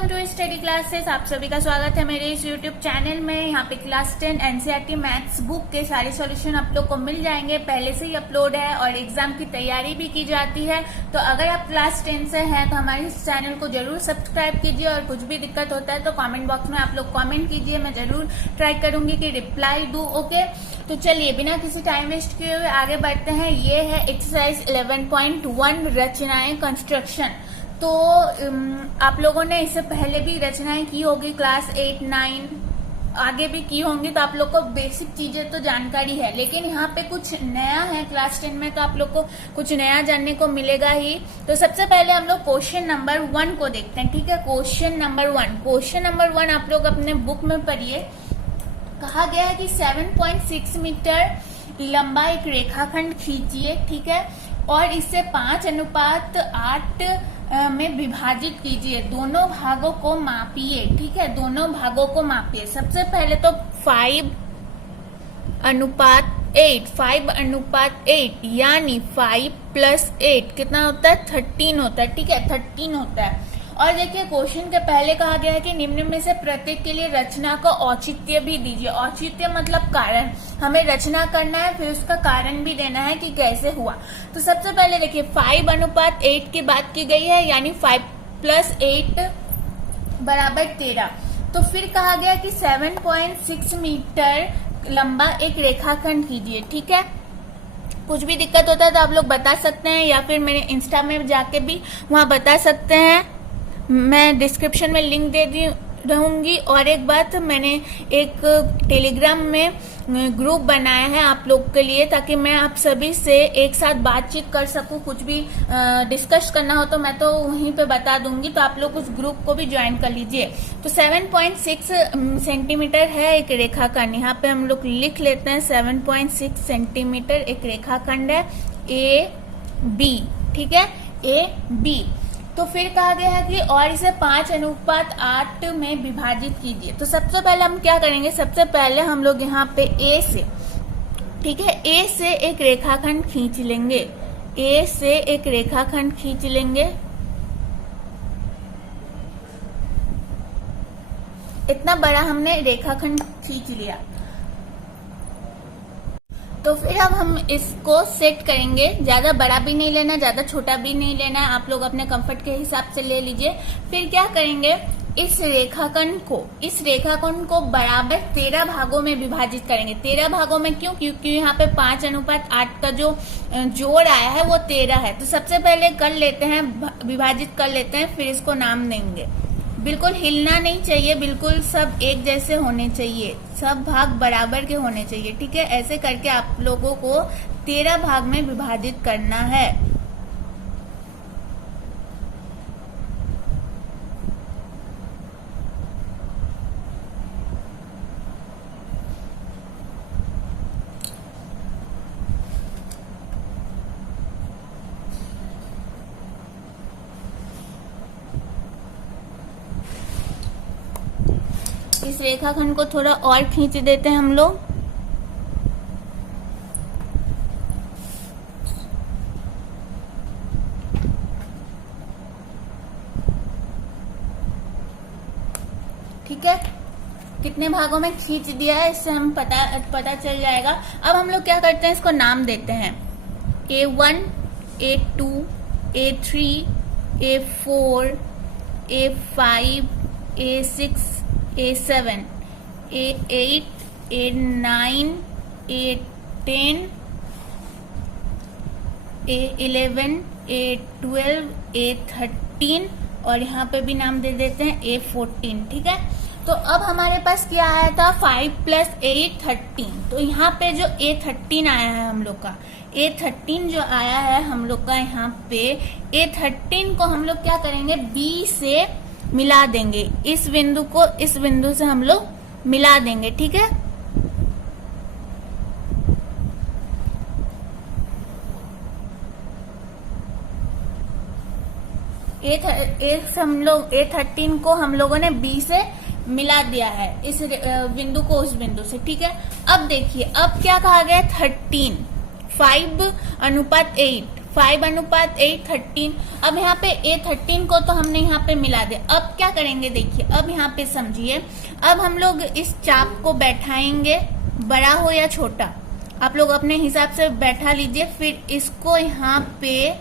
Welcome to study classes. आप सभी का स्वागत है मेरे इस यूट्यूब चैनल में। यहाँ पे क्लास 10 एनसीईआरटी मैथ्स बुक के सारे सॉल्यूशन आप लोग को मिल जाएंगे, पहले से ही अपलोड है और एग्जाम की तैयारी भी की जाती है। तो अगर आप क्लास 10 से हैं तो हमारे इस चैनल को जरूर सब्सक्राइब कीजिए और कुछ भी दिक्कत होता है तो कॉमेंट बॉक्स में आप लोग कॉमेंट कीजिए, मैं जरूर ट्राई करूंगी कि रिप्लाई दूं। ओके, तो चलिए बिना किसी टाइम वेस्ट किए हुए आगे बढ़ते हैं। ये है एक्सरसाइज 11.1 रचनाएं कंस्ट्रक्शन। तो आप लोगों ने इससे पहले भी रचनाएं की होगी, क्लास 8, 9 आगे भी की होंगी, तो आप लोग को बेसिक चीजें तो जानकारी है। लेकिन यहाँ पे कुछ नया है क्लास 10 में, तो आप लोग को कुछ नया जानने को मिलेगा ही। तो सबसे पहले हम लोग क्वेश्चन नंबर 1 को देखते हैं। ठीक है, क्वेश्चन नंबर 1 आप लोग अपने बुक में पढ़िए। कहा गया है कि 7.6 मीटर लंबा एक रेखाखंड खींचिए। ठीक है, और इसे 5:8 में विभाजित कीजिए, दोनों भागों को मापिए। ठीक है, दोनों भागों को मापिए। सबसे पहले तो 5:8 यानी 5 + 8 कितना होता है? 13 होता है। ठीक है, 13 होता है। और देखिए क्वेश्चन के पहले कहा गया है कि निम्न में से प्रत्येक के लिए रचना को औचित्य भी दीजिए। औचित्य मतलब कारण, हमें रचना करना है फिर उसका कारण भी देना है कि कैसे हुआ। तो सबसे पहले देखिए 5:8 की बात की गई है, यानी 5 + 8 = 13। तो फिर कहा गया कि 7.6 मीटर लंबा एक रेखाखंड कीजिए। ठीक है, कुछ भी दिक्कत होता है तो आप लोग बता सकते हैं या फिर मेरे इंस्टा में जाके भी वहां बता सकते हैं, मैं डिस्क्रिप्शन में लिंक दे दी रहूंगी। और एक बात, मैंने एक टेलीग्राम में ग्रुप बनाया है आप लोग के लिए, ताकि मैं आप सभी से एक साथ बातचीत कर सकूं। कुछ भी डिस्कस करना हो तो मैं तो वहीं पे बता दूंगी, तो आप लोग उस ग्रुप को भी ज्वाइन कर लीजिए। तो 7.6 सेंटीमीटर है एक रेखाखंड। यहाँ पे हम लोग लिख लेते हैं 7.6 सेंटीमीटर एक रेखाखंड है AB। ठीक है, AB। तो फिर कहा गया है कि और इसे 5:8 में विभाजित कीजिए। तो सबसे पहले हम क्या करेंगे, सबसे पहले हम लोग यहाँ पे A से, ठीक है, A से एक रेखाखंड खींच लेंगे। A से एक रेखाखंड खींच लेंगे। इतना बड़ा हमने रेखाखंड खींच लिया। तो फिर अब हम इसको सेट करेंगे। ज्यादा बड़ा भी नहीं लेना, ज्यादा छोटा भी नहीं लेना, आप लोग अपने कंफर्ट के हिसाब से ले लीजिए। फिर क्या करेंगे, इस रेखाखंड को बराबर 13 भागों में विभाजित करेंगे। 13 भागों में क्यों? क्योंकि यहाँ पे 5:8 का जो जोड़ आया है वो 13 है। तो सबसे पहले कर लेते हैं, विभाजित कर लेते हैं, फिर इसको नाम देंगे। बिल्कुल हिलना नहीं चाहिए, बिल्कुल सब एक जैसे होने चाहिए, सब भाग बराबर के होने चाहिए। ठीक है, ऐसे करके आप लोगों को 13 भाग में विभाजित करना है। इस रेखाखंड को थोड़ा और खींच देते हैं हम लोग। ठीक है, कितने भागों में खींच दिया है इससे हम पता चल जाएगा। अब हम लोग क्या करते हैं, इसको नाम देते हैं। A1, A2, A3, A4, A5, A6, A7, A8, A9, A10, A11, A12, A13 और यहाँ पे भी नाम दे देते हैं A14। ठीक है, तो अब हमारे पास क्या आया था, 5 + 8 13। तो यहाँ पे जो A13 आया है हम लोग का, A13 जो आया है हम लोग का, यहाँ पे A13 को हम लोग क्या करेंगे, B से मिला देंगे। इस बिंदु को इस बिंदु से हम लोग मिला देंगे। ठीक है, A13 को हम लोगों ने B से मिला दिया है, इस बिंदु को उस बिंदु से। ठीक है, अब देखिए अब क्या कहा गया, 13 5:8 5:8 13। अब यहाँ पे A13 को तो हमने यहाँ पे मिला दे। अब क्या करेंगे देखिए, अब यहाँ पे समझिए, अब हम लोग इस चाप को बैठाएंगे, बड़ा हो या छोटा आप लोग अपने हिसाब से बैठा लीजिए। फिर इसको यहाँ पे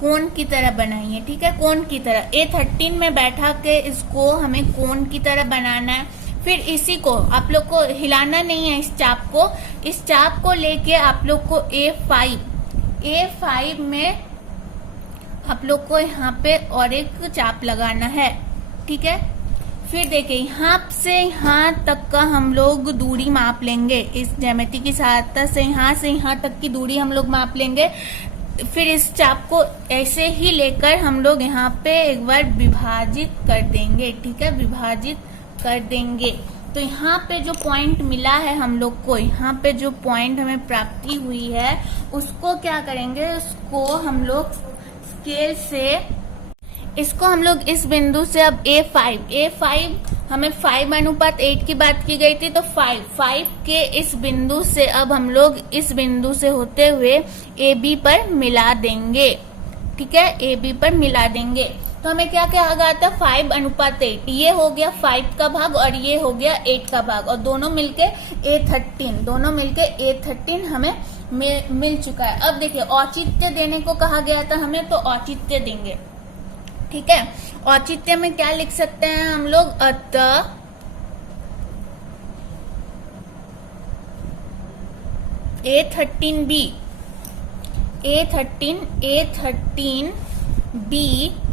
कोन की तरह बनाइए, ठीक है, कोन की तरह A13 में बैठा के इसको हमें कोन की तरह बनाना है। फिर इसी को आप लोग को हिलाना नहीं है, इस चाप को लेके आप लोग को A5 में आप लोग को यहाँ पे और एक चाप लगाना है, ठीक है। फिर देखिए यहाँ से यहाँ तक का हम लोग दूरी माप लेंगे, इस ज्यामिति की सहायता से यहाँ तक की दूरी हम लोग माप लेंगे। फिर इस चाप को ऐसे ही लेकर हम लोग यहाँ पे एक बार विभाजित कर देंगे, ठीक है, विभाजित कर देंगे। तो यहाँ पे जो पॉइंट मिला है हम लोग को, यहाँ पे जो पॉइंट हमें प्राप्ति हुई है उसको क्या करेंगे, उसको हम लोग स्केल से, इसको हम लोग इस बिंदु से अब A5 हमें 5:8 की बात की गई थी, तो 5 के इस बिंदु से अब हम लोग इस बिंदु से होते हुए AB पर मिला देंगे, ठीक है, AB पर मिला देंगे। तो हमें क्या कहा गया था, 5:8, ये हो गया 5 का भाग और ये हो गया 8 का भाग, और दोनों मिलके A13 हमें मिल चुका है। अब देखिए औचित्य देने को कहा गया था हमें, तो औचित्य देंगे, ठीक है। औचित्य में क्या लिख सकते हैं हम लोग, अतः A13B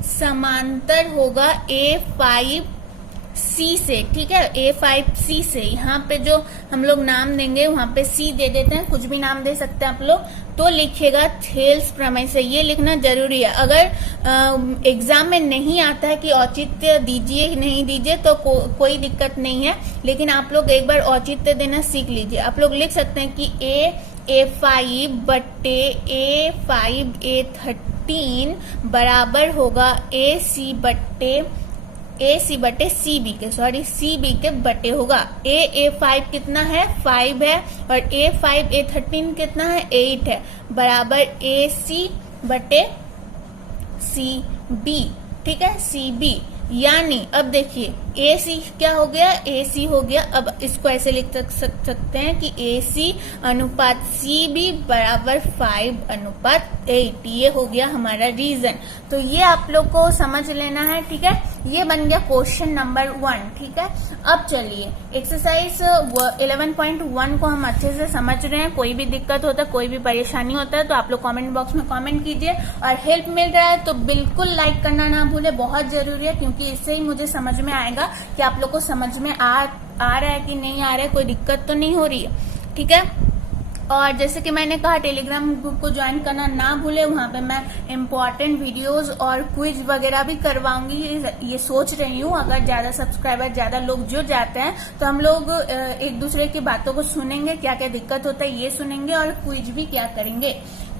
समांतर होगा A5C से, ठीक है, A5C से। यहाँ पे जो हम लोग नाम देंगे वहां पे C दे देते हैं, कुछ भी नाम दे सकते हैं आप लोग। तो लिखिएगा थेल्स प्रमेय से, ये लिखना जरूरी है। अगर एग्जाम में नहीं आता है कि औचित्य दीजिए नहीं दीजिए तो कोई दिक्कत नहीं है, लेकिन आप लोग एक बार औचित्य देना सीख लीजिए। आप लोग लिख सकते हैं कि A5 बट्टे A5 A13 बराबर होगा AC बट्टे CB के बटे होगा। A5 कितना है, 5 है, और A5 A13 कितना है, 8 है, बराबर AC बटे CB, ठीक है, CB। यानी अब देखिए AC क्या हो गया, AC हो गया। अब इसको ऐसे लिख सकते हैं कि AC अनुपात CB बराबर 5:8। ये हो गया हमारा रीजन। तो ये आप लोग को समझ लेना है, ठीक है। ये बन गया क्वेश्चन नंबर 1, ठीक है। अब चलिए एक्सरसाइज 11.1 को हम अच्छे से समझ रहे हैं। कोई भी दिक्कत होता है, कोई भी परेशानी होता है तो आप लोग कमेंट बॉक्स में कमेंट कीजिए, और हेल्प मिल रहा है तो बिल्कुल लाइक करना ना भूले, बहुत जरूरी है, क्योंकि इससे ही मुझे समझ में आएगा कि आप लोग को समझ में आ रहा है कि नहीं आ रहा है, कोई दिक्कत तो नहीं हो रही है, ठीक है। और जैसे कि मैंने कहा टेलीग्राम ग्रुप को ज्वाइन करना ना भूले, वहां पे मैं इम्पोर्टेंट वीडियोस और क्विज वगैरह भी करवाऊंगी। ये सोच रही हूँ, अगर ज्यादा सब्सक्राइबर, ज्यादा लोग जुड़ जाते हैं तो हम लोग एक दूसरे की बातों को सुनेंगे, क्या क्या दिक्कत होता है ये सुनेंगे, और क्विज भी क्या करेंगे।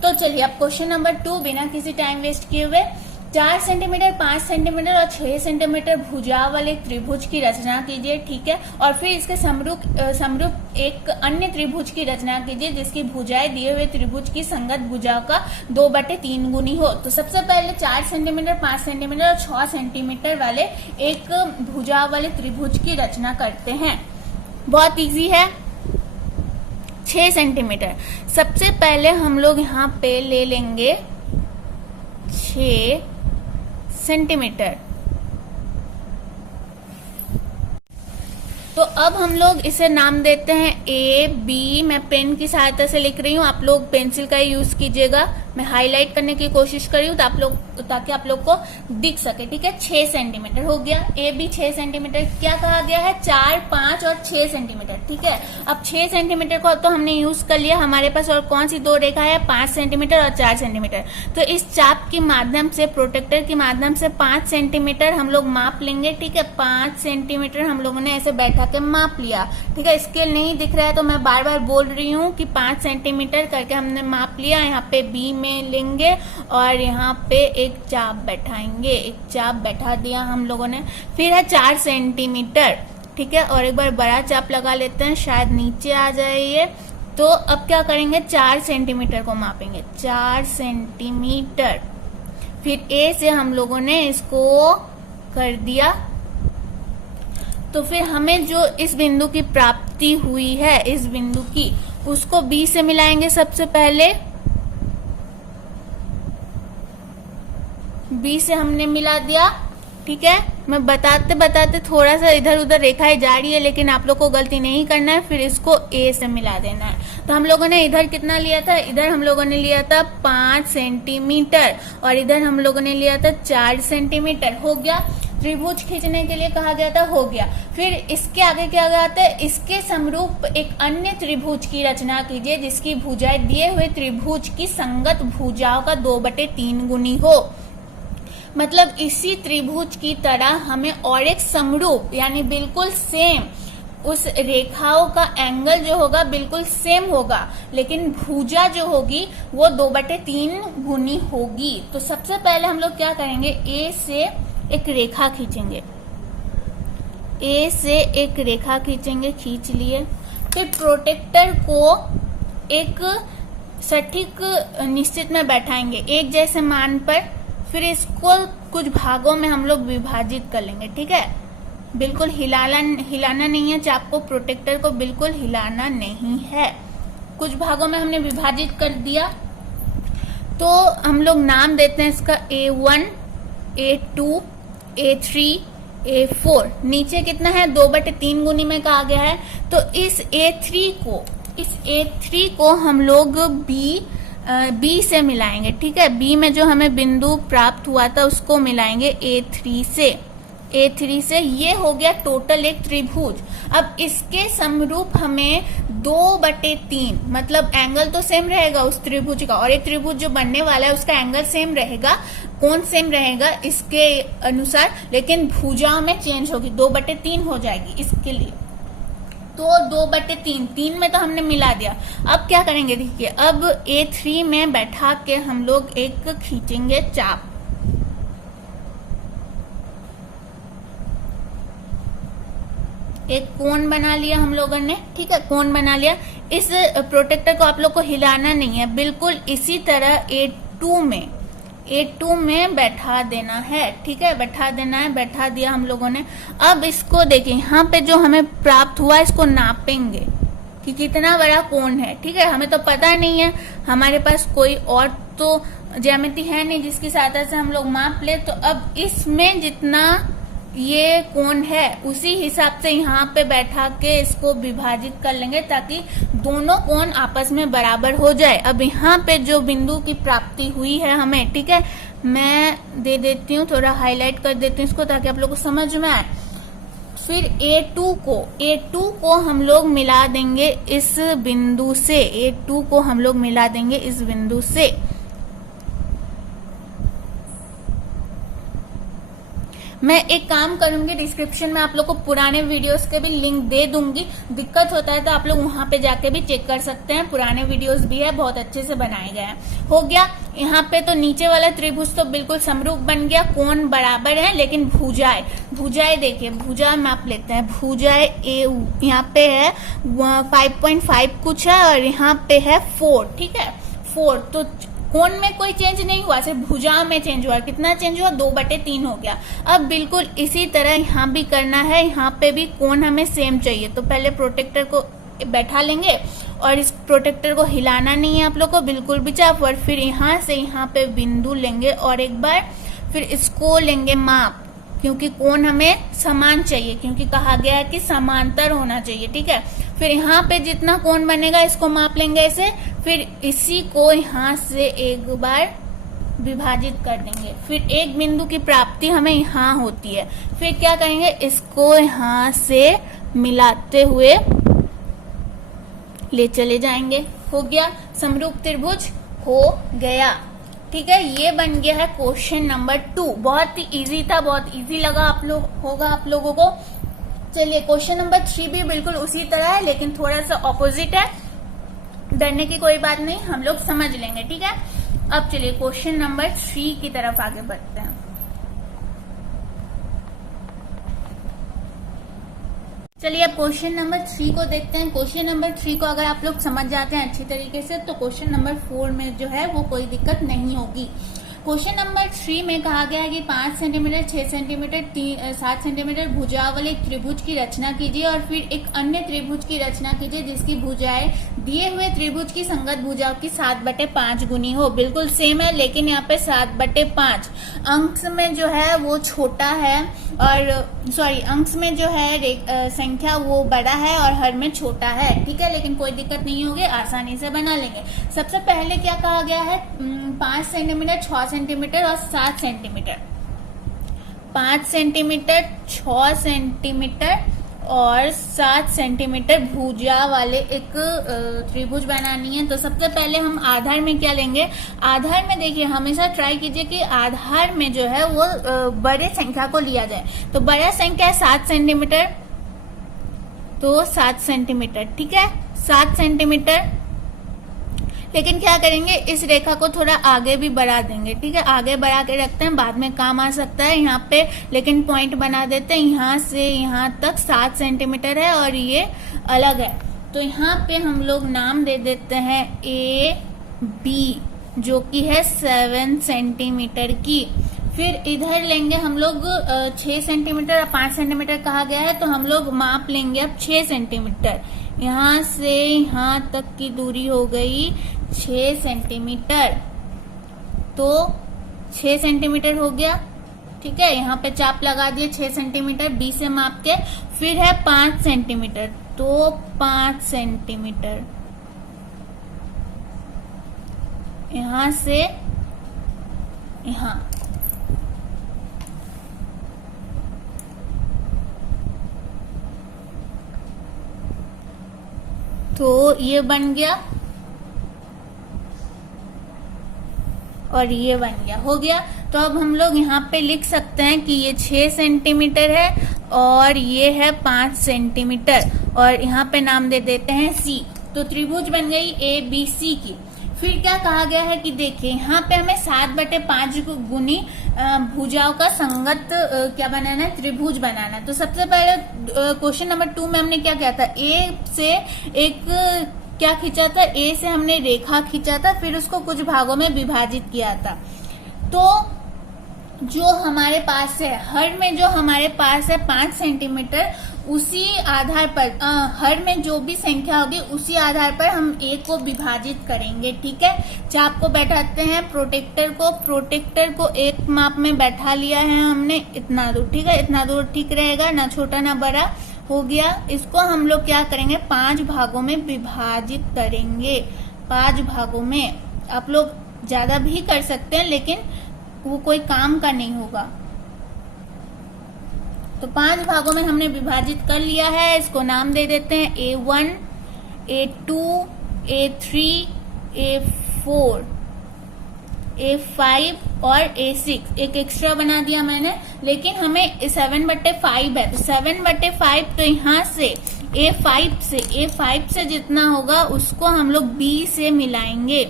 तो चलिए अब क्वेश्चन नंबर 2 बिना किसी टाइम वेस्ट किए हुए, 4 सेंटीमीटर, 5 सेंटीमीटर और 6 सेंटीमीटर भुजा वाले त्रिभुज की रचना कीजिए, ठीक है। और फिर इसके समरूप एक अन्य त्रिभुज की रचना कीजिए जिसकी भुजाएं दिए हुए त्रिभुज की संगत भुजा का 2/3 गुनी हो। तो सबसे पहले 4 सेंटीमीटर, 5 सेंटीमीटर और 6 सेंटीमीटर वाले एक भुजा वाले त्रिभुज की रचना करते हैं। बहुत इजी है। 6 सेंटीमीटर, सबसे पहले हम लोग यहाँ पे ले लेंगे 6 सेंटीमीटर। तो अब हम लोग इसे नाम देते हैं AB। मैं पेन की सहायता से लिख रही हूँ, आप लोग पेंसिल का ही यूज कीजिएगा। मैं हाईलाइट करने की कोशिश कर रही हूँ ताकि आप लोग को दिख सके, ठीक है। 6 सेंटीमीटर हो गया, AB 6 सेंटीमीटर। क्या कहा गया है, 4, 5 और 6 सेंटीमीटर, ठीक है। अब 6 सेंटीमीटर को तो हमने यूज कर लिया, हमारे पास और कौन सी 2 रेखा है, 5 सेंटीमीटर और 4 सेंटीमीटर। तो इस चाप के माध्यम से, प्रोटेक्टर के माध्यम से 5 सेंटीमीटर हम लोग माप लेंगे, ठीक है। 5 सेंटीमीटर हम लोगों ने ऐसे बैठा के माप लिया, ठीक है। स्केल नहीं दिख रहा है तो मैं बार बार बोल रही हूँ कि 5 सेंटीमीटर करके हमने माप लिया। यहाँ पे B में लेंगे और यहाँ पे एक चाप बैठाएंगे, एक चाप बैठा दिया हम लोगों ने। फिर है 4 सेंटीमीटर, ठीक है। और एक बार बड़ा चाप लगा लेते हैं, शायद नीचे आ जाए ये। तो अब क्या करेंगे, 4 सेंटीमीटर को मापेंगे, 4 सेंटीमीटर। फिर ए से हम लोगों ने इसको कर दिया। तो फिर हमें जो इस बिंदु की प्राप्ति हुई है, इस बिंदु की, उसको बी से मिलाएंगे सबसे पहले। बी से हमने मिला दिया, ठीक है। मैं बताते बताते थोड़ा सा इधर उधर रेखाएं जा रही है, लेकिन आप लोग को गलती नहीं करना है। फिर इसको ए से मिला देना है। तो हम लोगों ने इधर कितना लिया था, इधर हम लोगों ने लिया था 5 सेंटीमीटर और इधर हम लोगों ने लिया था 4 सेंटीमीटर। हो गया। त्रिभुज खींचने के लिए कहा गया था, हो गया। फिर इसके आगे क्या आता है, इसके समरूप एक अन्य त्रिभुज की रचना कीजिए जिसकी भुजाएं दिए हुए त्रिभुज की संगत भुजाओं का 2/3 गुनी हो। मतलब इसी त्रिभुज की तरह हमें और एक समरूप यानी बिल्कुल सेम, उस रेखाओं का एंगल जो होगा बिल्कुल सेम होगा, लेकिन भुजा जो होगी वो 2/3 गुनी होगी। तो सबसे पहले हम लोग क्या करेंगे, ए से एक रेखा खींचेंगे, ए से एक रेखा खींचेंगे, खींच लिए। फिर प्रोटेक्टर को एक सटीक निश्चित में बैठाएंगे एक जैसे मान पर। फिर इसको कुछ भागों में हम लोग विभाजित कर लेंगे, ठीक है। बिल्कुल हिलाना नहीं है चाप को, प्रोटेक्टर को बिल्कुल हिलाना नहीं है। कुछ भागों में हमने विभाजित कर दिया। तो हम लोग नाम देते हैं इसका A1, A2, A3, A4। नीचे कितना है, 2/3 गुनी में कहा गया है। तो इस A3 को हम लोग बी से मिलाएंगे, ठीक है। बी में जो हमें बिंदु प्राप्त हुआ था उसको मिलाएंगे A3 से। ये हो गया टोटल एक त्रिभुज। अब इसके समरूप हमें 2/3, मतलब एंगल तो सेम रहेगा उस त्रिभुज का, और एक त्रिभुज जो बनने वाला है उसका एंगल सेम रहेगा, कोण सेम रहेगा इसके अनुसार, लेकिन भुजाओं में चेंज होगी, 2/3 हो जाएगी इसके लिए। तो 2/3, 3 में तो हमने मिला दिया। अब क्या करेंगे, देखिए, अब A3 में बैठा के हम लोग एक खींचेंगे चाप। एक कोण बना लिया हम लोगों ने, ठीक है, कोण बना लिया। इस प्रोटेक्टर को आप लोग को हिलाना नहीं है, बिल्कुल इसी तरह A2 में बैठा देना है, ठीक है, बैठा देना है। बैठा दिया हम लोगों ने। अब इसको देखिए, यहाँ पे जो हमें प्राप्त हुआ इसको नापेंगे कि कितना बड़ा कोण है, ठीक है। हमें तो पता नहीं है, हमारे पास कोई और तो ज्यामिति है नहीं जिसकी सहायता से हम लोग माप ले। तो अब इसमें जितना ये कोण है उसी हिसाब से यहाँ पे बैठा के इसको विभाजित कर लेंगे ताकि दोनों कोण आपस में बराबर हो जाए। अब यहाँ पे जो बिंदु की प्राप्ति हुई है हमें, ठीक है, मैं दे देती हूँ, थोड़ा हाईलाइट कर देती हूँ इसको ताकि आप लोगों को समझ में आए। फिर A2 को हम लोग मिला देंगे इस बिंदु से, A2 को हम लोग मिला देंगे इस बिंदु से। मैं एक काम करूंगी, डिस्क्रिप्शन में आप लोग को पुराने वीडियोस के भी लिंक दे दूंगी। दिक्कत होता है तो आप लोग वहां पे जाके भी चेक कर सकते हैं, पुराने वीडियोस भी है, बहुत अच्छे से बनाए गए हैं। हो गया। यहाँ पे तो नीचे वाला त्रिभुज तो बिल्कुल समरूप बन गया, कोण बराबर है, लेकिन भुजाएं देखिए, भुजा माप लेते हैं। भुजाएं यहाँ पे है 5.5 कुछ है और यहाँ पे है 4, ठीक है, 4। तो कोण में कोई चेंज नहीं हुआ, सिर्फ भुजाओं में चेंज हुआ। कितना चेंज हुआ, 2/3 हो गया। अब बिल्कुल इसी तरह यहाँ भी करना है, यहाँ पे भी कोण हमें सेम चाहिए। तो पहले प्रोटेक्टर को बैठा लेंगे और इस प्रोटेक्टर को हिलाना नहीं है आप लोग को, बिल्कुल भी चाप। और फिर यहाँ से यहाँ पे बिंदु लेंगे और एक बार फिर इसको लेंगे माप, क्योंकि कोण हमें समान चाहिए, क्योंकि कहा गया है कि समांतर होना चाहिए, ठीक है। फिर यहाँ पे जितना कोण बनेगा इसको माप लेंगे ऐसे, फिर इसी को यहाँ से एक बार विभाजित कर देंगे। फिर एक बिंदु की प्राप्ति हमें यहाँ होती है। फिर क्या करेंगे, इसको यहाँ से मिलाते हुए ले चले जाएंगे। हो गया, समरूप त्रिभुज हो गया, ठीक है। ये बन गया है क्वेश्चन नंबर 2। बहुत ही इजी था, बहुत इजी लगा आप लोगों को। चलिए, क्वेश्चन नंबर 3 भी बिल्कुल उसी तरह है, लेकिन थोड़ा सा ऑपोजिट है। डरने की कोई बात नहीं, हम लोग समझ लेंगे, ठीक है। अब चलिए क्वेश्चन नंबर 3 की तरफ आगे बढ़ते हैं। चलिए अब क्वेश्चन नंबर 3 को देखते हैं। क्वेश्चन नंबर 3 को अगर आप लोग समझ जाते हैं अच्छी तरीके से तो क्वेश्चन नंबर 4 में जो है वो कोई दिक्कत नहीं होगी। क्वेश्चन नंबर 3 में कहा गया है कि 5 सेंटीमीटर, 6 सेंटीमीटर, 7 सेंटीमीटर भुजा वाले त्रिभुज की रचना कीजिए और फिर एक अन्य त्रिभुज की रचना कीजिए जिसकी भुजाएं दिए हुए त्रिभुज की संगत भुजाओं की 7/5 गुनी हो। बिल्कुल सेम है, लेकिन यहाँ पे 7/5 अंश में जो है वो छोटा है और अंश में जो है संख्या वो बड़ा है और हर में छोटा है। ठीक है, लेकिन कोई दिक्कत नहीं होगी, आसानी से बना लेंगे। सबसे पहले क्या कहा गया है, 5 सेंटीमीटर, 6 सेंटीमीटर और 7 सेंटीमीटर। 5 सेंटीमीटर, 6 सेंटीमीटर और 7 सेंटीमीटर भुजा वाले एक त्रिभुज बनानी है। तो सबसे पहले हम आधार में क्या लेंगे, आधार में देखिए हमेशा ट्राई कीजिए कि आधार में जो है वो बड़े संख्या को लिया जाए। तो बड़ा संख्या है 7 सेंटीमीटर, तो 7 सेंटीमीटर। ठीक है, 7 सेंटीमीटर। लेकिन क्या करेंगे, इस रेखा को थोड़ा आगे भी बढ़ा देंगे। ठीक है, आगे बढ़ा के रखते हैं, बाद में काम आ सकता है यहाँ पे, लेकिन पॉइंट बना देते हैं। यहाँ से यहाँ तक 7 सेंटीमीटर है और ये अलग है। तो यहाँ पे हम लोग नाम दे देते हैं AB, जो कि है 7 सेंटीमीटर की। फिर इधर लेंगे हम लोग 6 सेंटीमीटर और 5 सेंटीमीटर कहा गया है, तो हम लोग माप लेंगे अब 6 सेंटीमीटर। यहाँ से यहाँ तक की दूरी हो गई 6 सेंटीमीटर, तो 6 सेंटीमीटर हो गया। ठीक है, यहाँ पे चाप लगा दिए 6 सेंटीमीटर B से माप के। फिर है 5 सेंटीमीटर, तो 5 सेंटीमीटर यहाँ से यहाँ। तो ये बन गया और ये बन गया, हो गया। तो अब हम लोग यहाँ पे लिख सकते हैं कि ये 6 सेंटीमीटर है और ये है 5 सेंटीमीटर और यहाँ पे नाम दे देते हैं C। तो त्रिभुज बन गई ABC की। फिर क्या कहा गया है कि देखिए यहाँ पे हमें 7/5 गुनी भुजाओं का संगत क्या बनाना है, त्रिभुज बनाना है। तो सबसे पहले क्वेश्चन नंबर 2 में हमने क्या किया था, A से एक क्या खींचा था, A से हमने रेखा खींचा था, फिर उसको कुछ भागों में विभाजित किया था। तो जो हमारे पास है, हर में जो हमारे पास है 5 सेंटीमीटर, उसी आधार पर हर में जो भी संख्या होगी उसी आधार पर हम A को विभाजित करेंगे। ठीक है, चाप को बैठाते हैं, प्रोटेक्टर को एक माप में बैठा लिया है हमने इतना दूर। ठीक है, इतना दूर ठीक रहेगा, ना छोटा ना बड़ा, हो गया। इसको हम लोग क्या करेंगे, 5 भागों में विभाजित करेंगे। 5 भागों में, आप लोग ज्यादा भी कर सकते हैं लेकिन वो कोई काम का नहीं होगा। तो 5 भागों में हमने विभाजित कर लिया है। इसको नाम दे देते हैं A1, A2, A3, A4, A5 और A6। एक एक्स्ट्रा बना दिया मैंने, लेकिन हमें 7/5 है, तो 7/5 तो यहाँ से A5 से जितना होगा उसको हम लोग B से मिलाएंगे,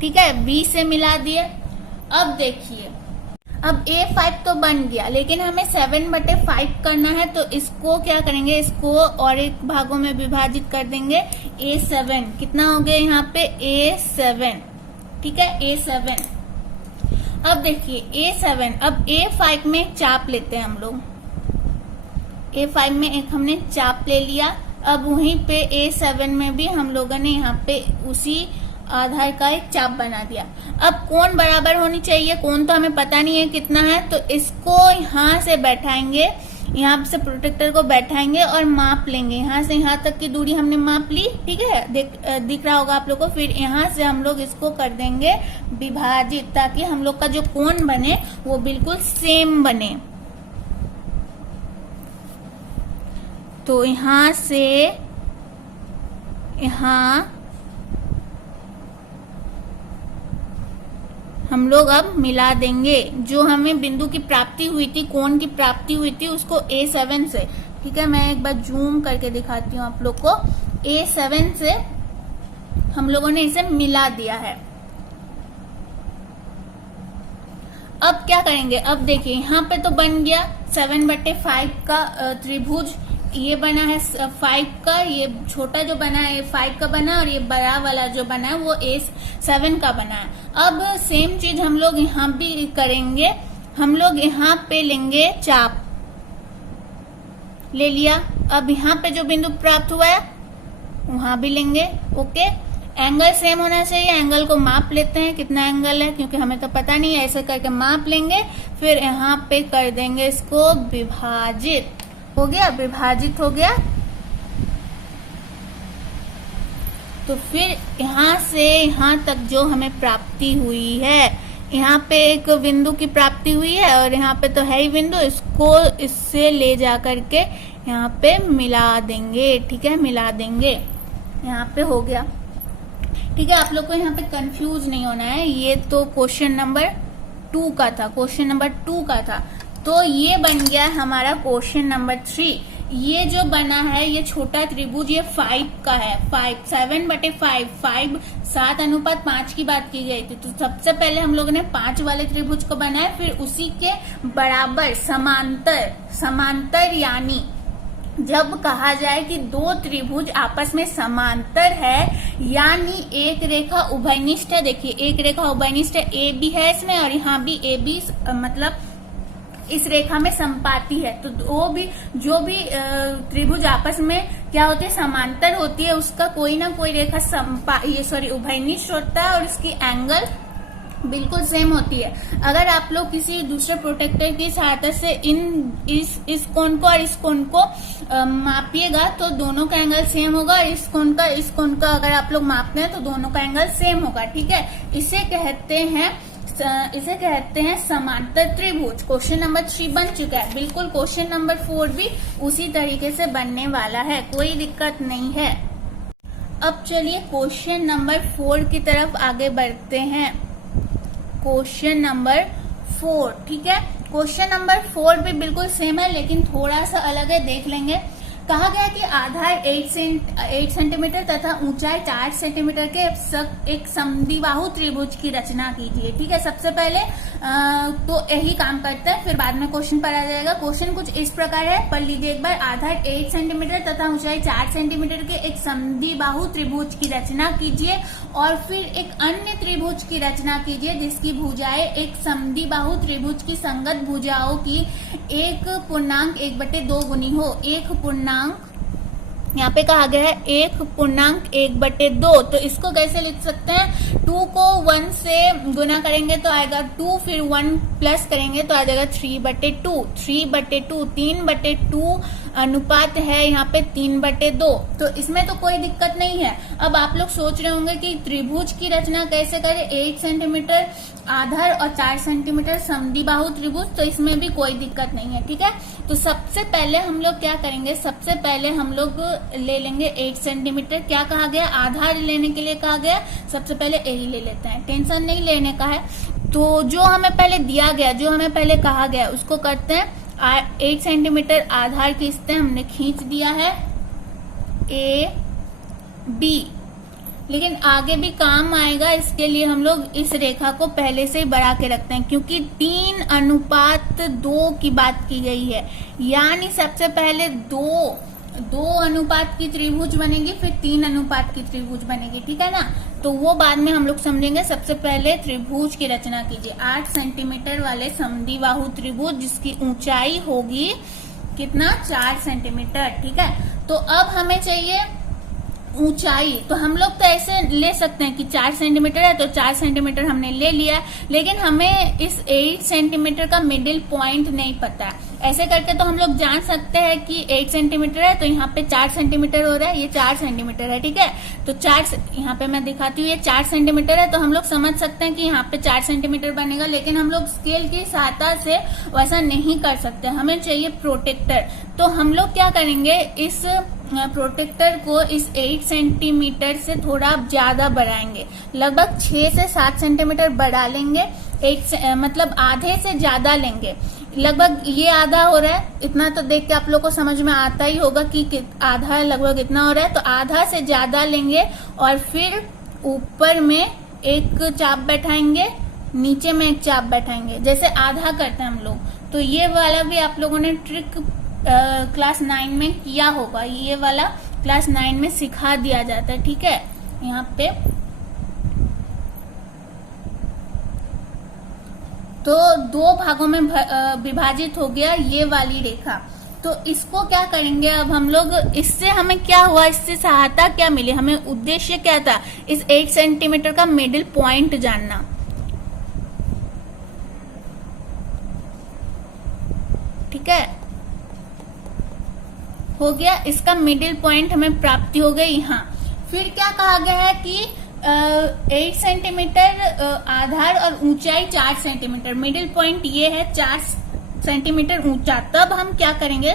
ठीक है, B से मिला दिए। अब देखिए, अब A5 तो बन गया, लेकिन हमें 7/5 करना है, तो इसको क्या करेंगे, इसको और एक भागों में विभाजित कर देंगे। A7 कितना हो गया यहाँ पे, A7। ठीक है, A7। अब देखिए A7, अब A5 में चाप लेते हैं हम लोग। A5 में एक हमने चाप ले लिया। अब वहीं पे A7 में भी हम लोगों ने यहाँ पे उसी आधार का एक चाप बना दिया। अब कोण बराबर होनी चाहिए, कोण तो हमें पता नहीं है कितना है, तो इसको यहाँ से बैठाएंगे, यहाँ से प्रोटेक्टर को बैठाएंगे और माप लेंगे। यहाँ से यहाँ तक की दूरी हमने माप ली। ठीक है, दिख रहा होगा आप लोग को। फिर यहाँ से हम लोग इसको कर देंगे विभाजित, ताकि हम लोग का जो कोण बने वो बिल्कुल सेम बने। तो यहाँ से यहाँ हम लोग अब मिला देंगे। जो हमें बिंदु की प्राप्ति हुई थी, कोण की प्राप्ति हुई थी, उसको A7 से, ठीक है, मैं एक बार जूम करके दिखाती हूँ आप लोग को। A7 से हम लोगों ने इसे मिला दिया है। अब क्या करेंगे, अब देखिए यहाँ पे तो बन गया 7/5 का त्रिभुज, ये बना है 5 का, ये छोटा जो बना है 5 का बना, और ये बड़ा वाला जो बना है वो 7 का बना है। अब सेम चीज हम लोग यहाँ भी करेंगे, हम लोग यहाँ पे लेंगे चाप, ले लिया। अब यहाँ पे जो बिंदु प्राप्त हुआ है वहां भी लेंगे। ओके, एंगल सेम होना चाहिए, एंगल को माप लेते हैं कितना एंगल है, क्योंकि हमें तो पता नहीं है, ऐसे करके माप लेंगे, फिर यहाँ पे कर देंगे इसको विभाजित। हो गया, विभाजित हो गया। तो फिर यहाँ से यहाँ तक जो हमें प्राप्ति हुई है, यहाँ पे एक बिंदु की प्राप्ति हुई है और यहाँ पे तो है ही बिंदु, इसको इससे ले जा करके यहाँ पे मिला देंगे। ठीक है, मिला देंगे, यहाँ पे हो गया। ठीक है, आप लोग को यहाँ पे कंफ्यूज नहीं होना है, ये तो क्वेश्चन नंबर 2 का था, क्वेश्चन नंबर 2 का था। तो ये बन गया हमारा क्वेश्चन नंबर 3। ये जो बना है ये छोटा त्रिभुज, ये 5 का है, 7/5, 5 7:5 की बात की गई थी। तो सबसे पहले हम लोगों ने 5 वाले त्रिभुज को बनाया, फिर उसी के बराबर समांतर यानी जब कहा जाए कि दो त्रिभुज आपस में समांतर है, यानी एक रेखा उभयनिष्ठ है। देखिए एक रेखा उभयनिष्ठ है, ए बी है इसमें, और यहाँ भी ए बी मतलब इस रेखा में संपाती है। तो वो भी जो भी त्रिभुज आपस में क्या होती है, समांतर होती है, उसका कोई ना कोई रेखा उभयनिष्ठ होता है और इसकी एंगल बिल्कुल सेम होती है। अगर आप लोग किसी दूसरे प्रोटेक्टर की सहायता से इस कोण को और इस कोण को मापिएगा तो दोनों का एंगल सेम होगा, और इस कोण का अगर आप लोग मापते हैं तो दोनों का एंगल सेम होगा। ठीक है, इसे कहते हैं समांतर त्रिभुज। क्वेश्चन नंबर 3 बन चुका है, बिल्कुल क्वेश्चन नंबर 4 भी उसी तरीके से बनने वाला है, कोई दिक्कत नहीं है। अब चलिए क्वेश्चन नंबर 4 की तरफ आगे बढ़ते हैं। क्वेश्चन नंबर 4, ठीक है, क्वेश्चन नंबर 4 भी बिल्कुल सेम है लेकिन थोड़ा सा अलग है, देख लेंगे। कहा गया कि आधार 8 सेंटीमीटर तथा ऊंचाई 4 सेंटीमीटर के एक समद्विबाहु त्रिभुज की रचना कीजिए। ठीक है, सबसे पहले तो यही काम करते हैं, फिर बाद में क्वेश्चन पर आ जाएगा। क्वेश्चन कुछ इस प्रकार है, पढ़ लीजिए एक बार। आधार 8 सेंटीमीटर तथा ऊंचाई 4 सेंटीमीटर के एक समद्विबाहु त्रिभुज की रचना कीजिए, और फिर एक अन्य त्रिभुज की रचना कीजिए जिसकी भुजाएं एक समद्विबाहु त्रिभुज की संगत भुजाओं की 1.1/2 गुनी हो। यहाँ पे कहा गया है 1.1/2, तो इसको कैसे लिख सकते हैं, 2 को 1 से गुना करेंगे तो आएगा 2, फिर 1 प्लस करेंगे तो आ जाएगा 3/2। 3/2 अनुपात है यहाँ पे 3/2, तो इसमें तो कोई दिक्कत नहीं है। अब आप लोग सोच रहे होंगे कि त्रिभुज की रचना कैसे करें, 8 सेंटीमीटर आधार और 4 सेंटीमीटर समद्विबाहु त्रिभुज, तो इसमें भी कोई दिक्कत नहीं है। ठीक है, तो सबसे पहले हम लोग क्या करेंगे, सबसे पहले हम लोग ले लेंगे 8 सेंटीमीटर। क्या कहा गया, आधार लेने के लिए कहा गया, सबसे पहले यही ले लेते हैं, टेंशन नहीं लेने का है। तो जो हमें पहले दिया गया, जो हमें पहले कहा गया उसको करते हैं। 8 सेंटीमीटर आधार खींचते हैं, हमने खींच दिया है ए बी, लेकिन आगे भी काम आएगा, इसके लिए हम लोग इस रेखा को पहले से ही बढ़ा के रखते हैं, क्योंकि 3:2 की बात की गई है, यानी सबसे पहले 2 अनुपात की त्रिभुज बनेगी, फिर 3 अनुपात की त्रिभुज बनेगी। ठीक है ना, तो वो बाद में हम लोग समझेंगे। सबसे पहले त्रिभुज की रचना कीजिए, 8 सेंटीमीटर वाले समद्विबाहु त्रिभुज जिसकी ऊंचाई होगी कितना, 4 सेंटीमीटर। ठीक है, तो अब हमें चाहिए ऊंचाई, तो हम लोग तो ऐसे ले सकते हैं कि 4 सेंटीमीटर है तो 4 सेंटीमीटर हमने ले लिया, लेकिन हमें इस 8 सेंटीमीटर का मिडिल पॉइंट नहीं पता है। ऐसे करके तो हम लोग जान सकते हैं कि 8 सेंटीमीटर है तो यहाँ पे 4 सेंटीमीटर हो रहा है, ये 4 सेंटीमीटर है। ठीक है, तो 4 यहाँ पे मैं दिखाती हूँ, ये 4 सेंटीमीटर है, तो हम लोग समझ सकते हैं कि यहाँ पे 4 सेंटीमीटर बनेगा, लेकिन हम लोग स्केल की सहायता से वैसा नहीं कर सकते, हमें चाहिए प्रोटेक्टर। तो हम लोग क्या करेंगे, इस प्रोटेक्टर को इस 8 सेंटीमीटर से थोड़ा ज्यादा बढ़ाएंगे, लगभग 6 से 7 सेंटीमीटर बढ़ा लेंगे। मतलब आधे से ज्यादा लेंगे, लगभग ये आधा हो रहा है, इतना तो देख के आप लोग को समझ में आता ही होगा कि आधा लगभग इतना हो रहा है, तो आधा से ज्यादा लेंगे और फिर ऊपर में एक चाप बैठाएंगे, नीचे में एक चाप बैठाएंगे, जैसे आधा करते हैं हम लोग। तो ये वाला भी आप लोगों ने ट्रिक क्लास 9 में किया होगा, ये वाला क्लास 9 में सिखा दिया जाता है, ठीक है। यहाँ पे तो 2 भागों में विभाजित हो गया ये वाली रेखा। तो इसको क्या करेंगे अब हम लोग, इससे हमें क्या हुआ, इससे सहायता क्या मिली, हमें उद्देश्य क्या था, इस 8 सेंटीमीटर का मिडिल पॉइंट जानना, ठीक है। हो गया, इसका मिडिल पॉइंट हमें प्राप्ति हो गई यहाँ। फिर क्या कहा गया है कि 8 सेंटीमीटर आधार और ऊंचाई 4 सेंटीमीटर, मिडिल पॉइंट ये है 4 सेंटीमीटर ऊंचा। तब हम क्या करेंगे,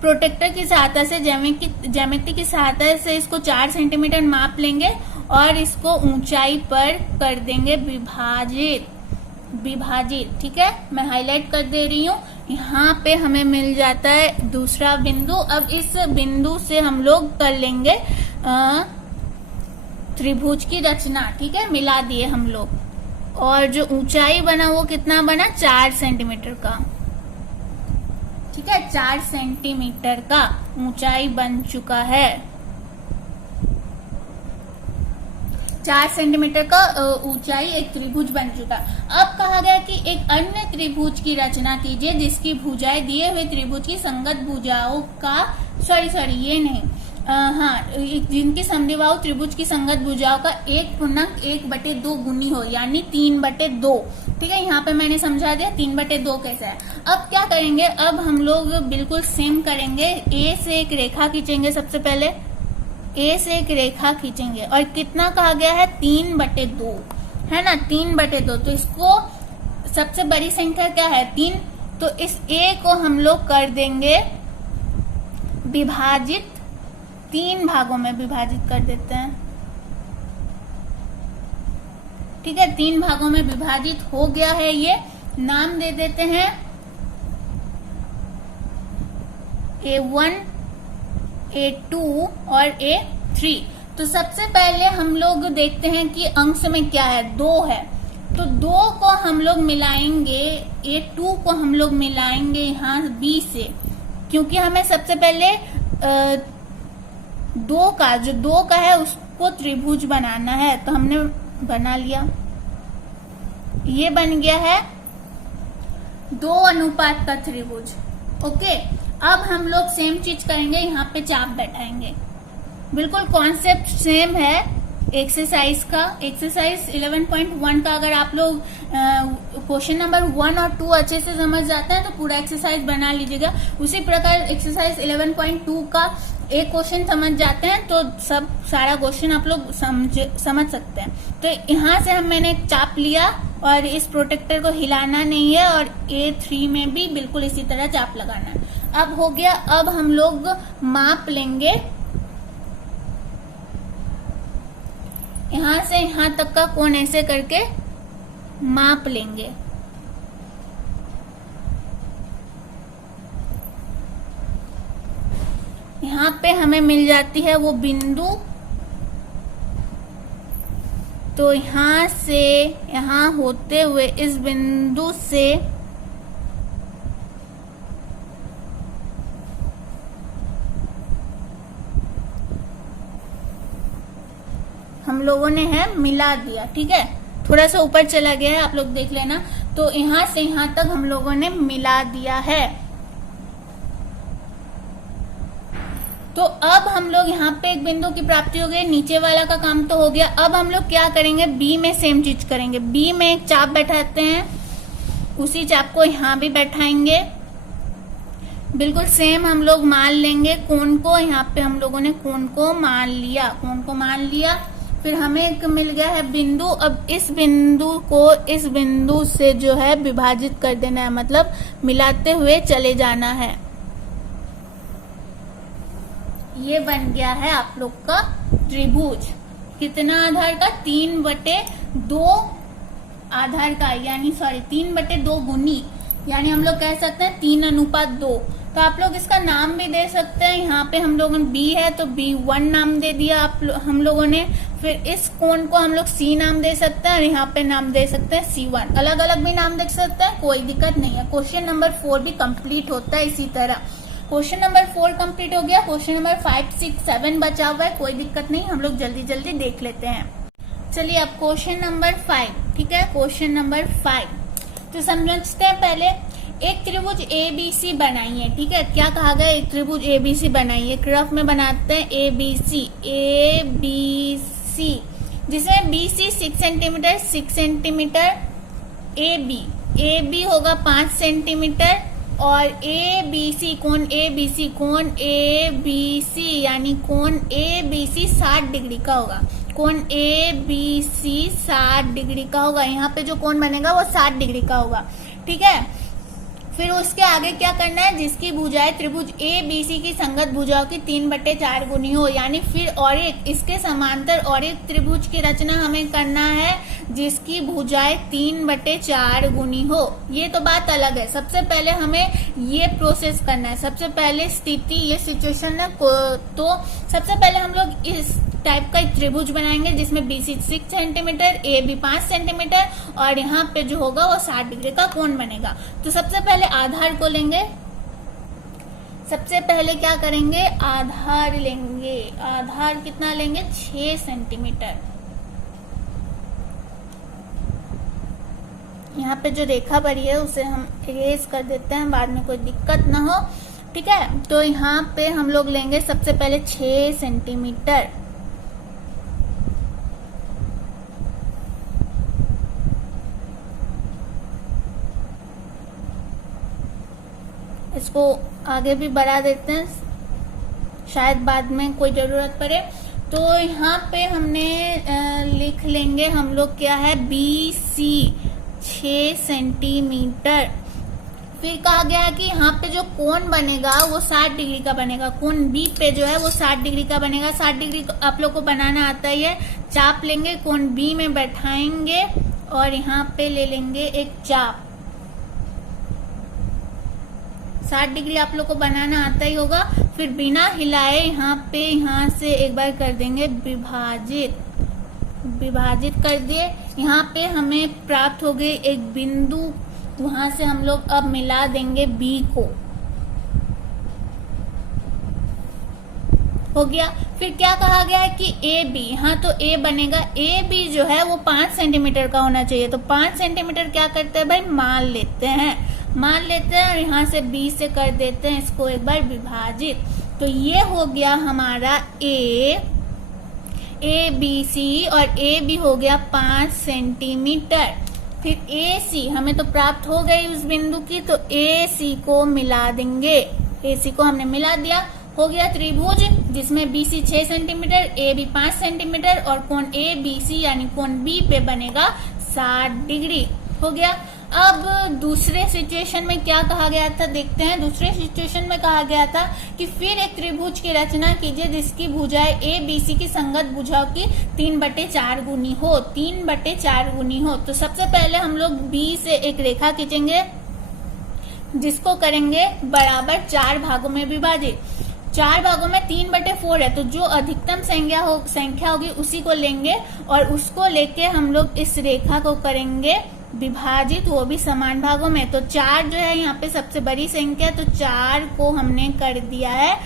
प्रोटेक्टर की सहायता से, ज्यामिति की सहायता से इसको 4 सेंटीमीटर माप लेंगे और इसको ऊंचाई पर कर देंगे विभाजित, ठीक है। मैं हाईलाइट कर दे रही हूँ। यहाँ पे हमें मिल जाता है दूसरा बिंदु। अब इस बिंदु से हम लोग कर लेंगे त्रिभुज की रचना, ठीक है। मिला दिए हम लोग, और जो ऊंचाई बना वो कितना बना, 4 सेंटीमीटर का, ठीक है। 4 सेंटीमीटर का ऊंचाई बन चुका है, 4 सेंटीमीटर का ऊंचाई एक त्रिभुज बन चुका। अब कहा गया कि एक अन्य त्रिभुज की रचना कीजिए जिसकी भुजाएं दिए हुए त्रिभुज की संगत भुजाओं का, ये नहीं, जिनकी समद्विबाहु त्रिभुज की संगत भुजाओं का 1/2 गुनी हो, यानी 3/2, ठीक है। यहाँ पे मैंने समझा दिया 3/2 कैसा है। अब क्या करेंगे, अब हम लोग बिल्कुल सेम करेंगे। ए से एक रेखा खींचेंगे, सबसे पहले ए से एक रेखा खींचेंगे, और कितना कहा गया है, 3/2, है ना, 3/2। तो इसको सबसे बड़ी संख्या क्या है, 3। तो इस ए को हम लोग कर देंगे विभाजित, 3 भागों में विभाजित कर देते हैं, ठीक है। 3 भागों में विभाजित हो गया है, ये नाम दे देते हैं A1, A2 और A3। तो सबसे पहले हम लोग देखते हैं कि अंश में क्या है, 2 है। तो 2 को हम लोग मिलाएंगे, A2 को हम लोग मिलाएंगे यहाँ B से, क्योंकि हमें सबसे पहले 2 का, जो 2 का है उसको त्रिभुज बनाना है। तो हमने बना लिया, ये बन गया है 2 अनुपात का त्रिभुज, ओके। अब हम लोग सेम चीज करेंगे, यहाँ पे चाप बैठाएंगे, बिल्कुल कॉन्सेप्ट सेम है एक्सरसाइज का। एक्सरसाइज 11.1 का अगर आप लोग क्वेश्चन नंबर 1 और 2 अच्छे से समझ जाते हैं तो पूरा एक्सरसाइज बना लीजिएगा। उसी प्रकार एक्सरसाइज 11.2 का एक क्वेश्चन समझ जाते हैं तो सारा क्वेश्चन आप लोग समझ सकते हैं। तो यहाँ से मैंने एक चाप लिया और इस प्रोटेक्टर को हिलाना नहीं है, और A3 में भी बिल्कुल इसी तरह चाप लगाना है। अब हो गया, अब हम लोग माप लेंगे, यहाँ से यहाँ तक का कोण ऐसे करके माप लेंगे। यहाँ पे हमें मिल जाती है वो बिंदु। तो यहाँ से यहाँ होते हुए इस बिंदु से हम लोगों ने है मिला दिया, ठीक है। थोड़ा सा ऊपर चला गया है, आप लोग देख लेना। तो यहाँ से यहाँ तक हम लोगों ने मिला दिया है। तो अब हम लोग यहाँ पे एक बिंदु की प्राप्ति हो गई, नीचे वाला का काम तो हो गया। अब हम लोग क्या करेंगे, बी में सेम चीज करेंगे। बी में एक चाप बैठाते हैं, उसी चाप को यहाँ भी बैठाएंगे, बिल्कुल सेम हम लोग मान लेंगे कोण को। यहाँ पे हम लोगों ने कोण को मान लिया, कोण को मान लिया। फिर हमें एक मिल गया है बिंदु। अब इस बिंदु को इस बिंदु से जो है विभाजित कर देना है, मतलब मिलाते हुए चले जाना है। ये बन गया है आप लोग का त्रिभुज। कितना आधार का, 3/2 आधार का, यानी 3/2 गुनी, यानी हम लोग कह सकते हैं 3:2। तो तो आप लोग इसका नाम भी दे सकते हैं। यहाँ पे हम लोगों ने बी है तो B1 नाम दे दिया हम लोगों ने। फिर इस कोण को हम लोग C नाम दे सकते हैं और यहाँ पे नाम दे सकते हैं C1। अलग अलग भी नाम दे सकते हैं, कोई दिक्कत नहीं है। क्वेश्चन नंबर 4 भी कंप्लीट होता है इसी तरह। क्वेश्चन नंबर 4 कंप्लीट हो गया। क्वेश्चन नंबर 5, 6, 7 बचा हुआ है, कोई दिक्कत नहीं, हम लोग जल्दी जल्दी देख लेते हैं। चलिए अब क्वेश्चन नंबर 5, ठीक है, क्वेश्चन नंबर 5 तो समझते हैं। पहले एक त्रिभुज ABC बनाइए, ठीक है। क्या कहा गया, एक त्रिभुज ABC बनाइए। रफ में बनाते हैं ABC जिसमें BC 6 सेंटीमीटर 6 सेंटीमीटर, AB होगा 5 सेंटीमीटर और ABC कोण ABC यानी कोण ABC 60 डिग्री का होगा। कोण ABC 60 डिग्री का होगा। यहाँ पे जो कोण बनेगा वो 60 डिग्री का होगा, ठीक है। फिर उसके आगे क्या करना है, जिसकी भुजाएं त्रिभुज ABC की संगत भुजाओं की 3/4 गुनी हो, यानी फिर और एक इसके समांतर और एक त्रिभुज की रचना हमें करना है जिसकी भुजाएं 3/4 गुनी हो। ये तो बात अलग है। सबसे पहले हमें ये प्रोसेस करना है। सबसे पहले स्थिति, ये सिचुएशन है तो सबसे पहले हम लोग इस टाइप का एक त्रिभुज बनाएंगे जिसमें BC 6 सेंटीमीटर, AB 5 सेंटीमीटर और यहाँ पे जो होगा वो 60 डिग्री का कोण बनेगा। तो सबसे पहले आधार को लेंगे। सबसे पहले क्या करेंगे, आधार लेंगे। आधार कितना लेंगे, 6 सेंटीमीटर। यहाँ पे जो रेखा बनी है उसे हम इरेज कर देते हैं, बाद में कोई दिक्कत ना हो, ठीक है। तो यहाँ पे हम लोग लेंगे सबसे पहले 6 सेंटीमीटर। इसको आगे भी बढ़ा देते हैं, शायद बाद में कोई जरूरत पड़े। तो यहाँ पे हमने लिख लेंगे हम लोग क्या है, BC 6 सेंटीमीटर। फिर कहा गया है कि यहाँ पे जो कोण बनेगा वो 60 डिग्री का बनेगा। कोण B पे जो है वो 60 डिग्री का बनेगा। 60 डिग्री आप लोग को बनाना आता ही है। चाप लेंगे, कोण B में बैठाएंगे और यहाँ पे ले लेंगे एक चाप। 60 डिग्री आप लोग को बनाना आता ही होगा। फिर बिना हिलाए यहाँ से एक बार कर देंगे विभाजित कर दिए। यहाँ पे हमें प्राप्त हो गए एक बिंदु, वहां से हम लोग अब मिला देंगे B को। हो गया। फिर क्या कहा गया है कि AB, यहाँ तो A बनेगा। AB जो है वो 5 सेंटीमीटर का होना चाहिए। तो 5 सेंटीमीटर क्या करते हैं भाई, मान लेते हैं और यहाँ से B से कर देते हैं इसको एक बार विभाजित। तो ये हो गया हमारा ABC और AB हो गया 5 सेंटीमीटर। फिर AC हमें तो प्राप्त हो गई उस बिंदु की, तो AC को मिला देंगे। AC को हमने मिला दिया, हो गया त्रिभुज जिसमें BC 6 सेंटीमीटर, AB 5 सेंटीमीटर और कोण ABC यानी कोण B पे बनेगा 60 डिग्री। हो गया। अब दूसरे सिचुएशन में क्या कहा गया था, देखते हैं। दूसरे सिचुएशन में कहा गया था कि फिर एक त्रिभुज की रचना कीजिए जिसकी भुजाएं ABC की संगत भुजाओं की 3/4 गुनी हो। 3/4 गुनी हो। तो सबसे पहले हम लोग B से एक रेखा खींचेंगे जिसको करेंगे बराबर 4 भागों में विभाजित। 4 भागों में 3/4 है, तो जो अधिकतम संख्या होगी उसी को लेंगे और उसको लेके हम लोग इस रेखा को करेंगे विभाजित, वो भी समान भागों में। तो 4 जो है यहाँ पे सबसे बड़ी संख्या, तो 4 को हमने कर दिया है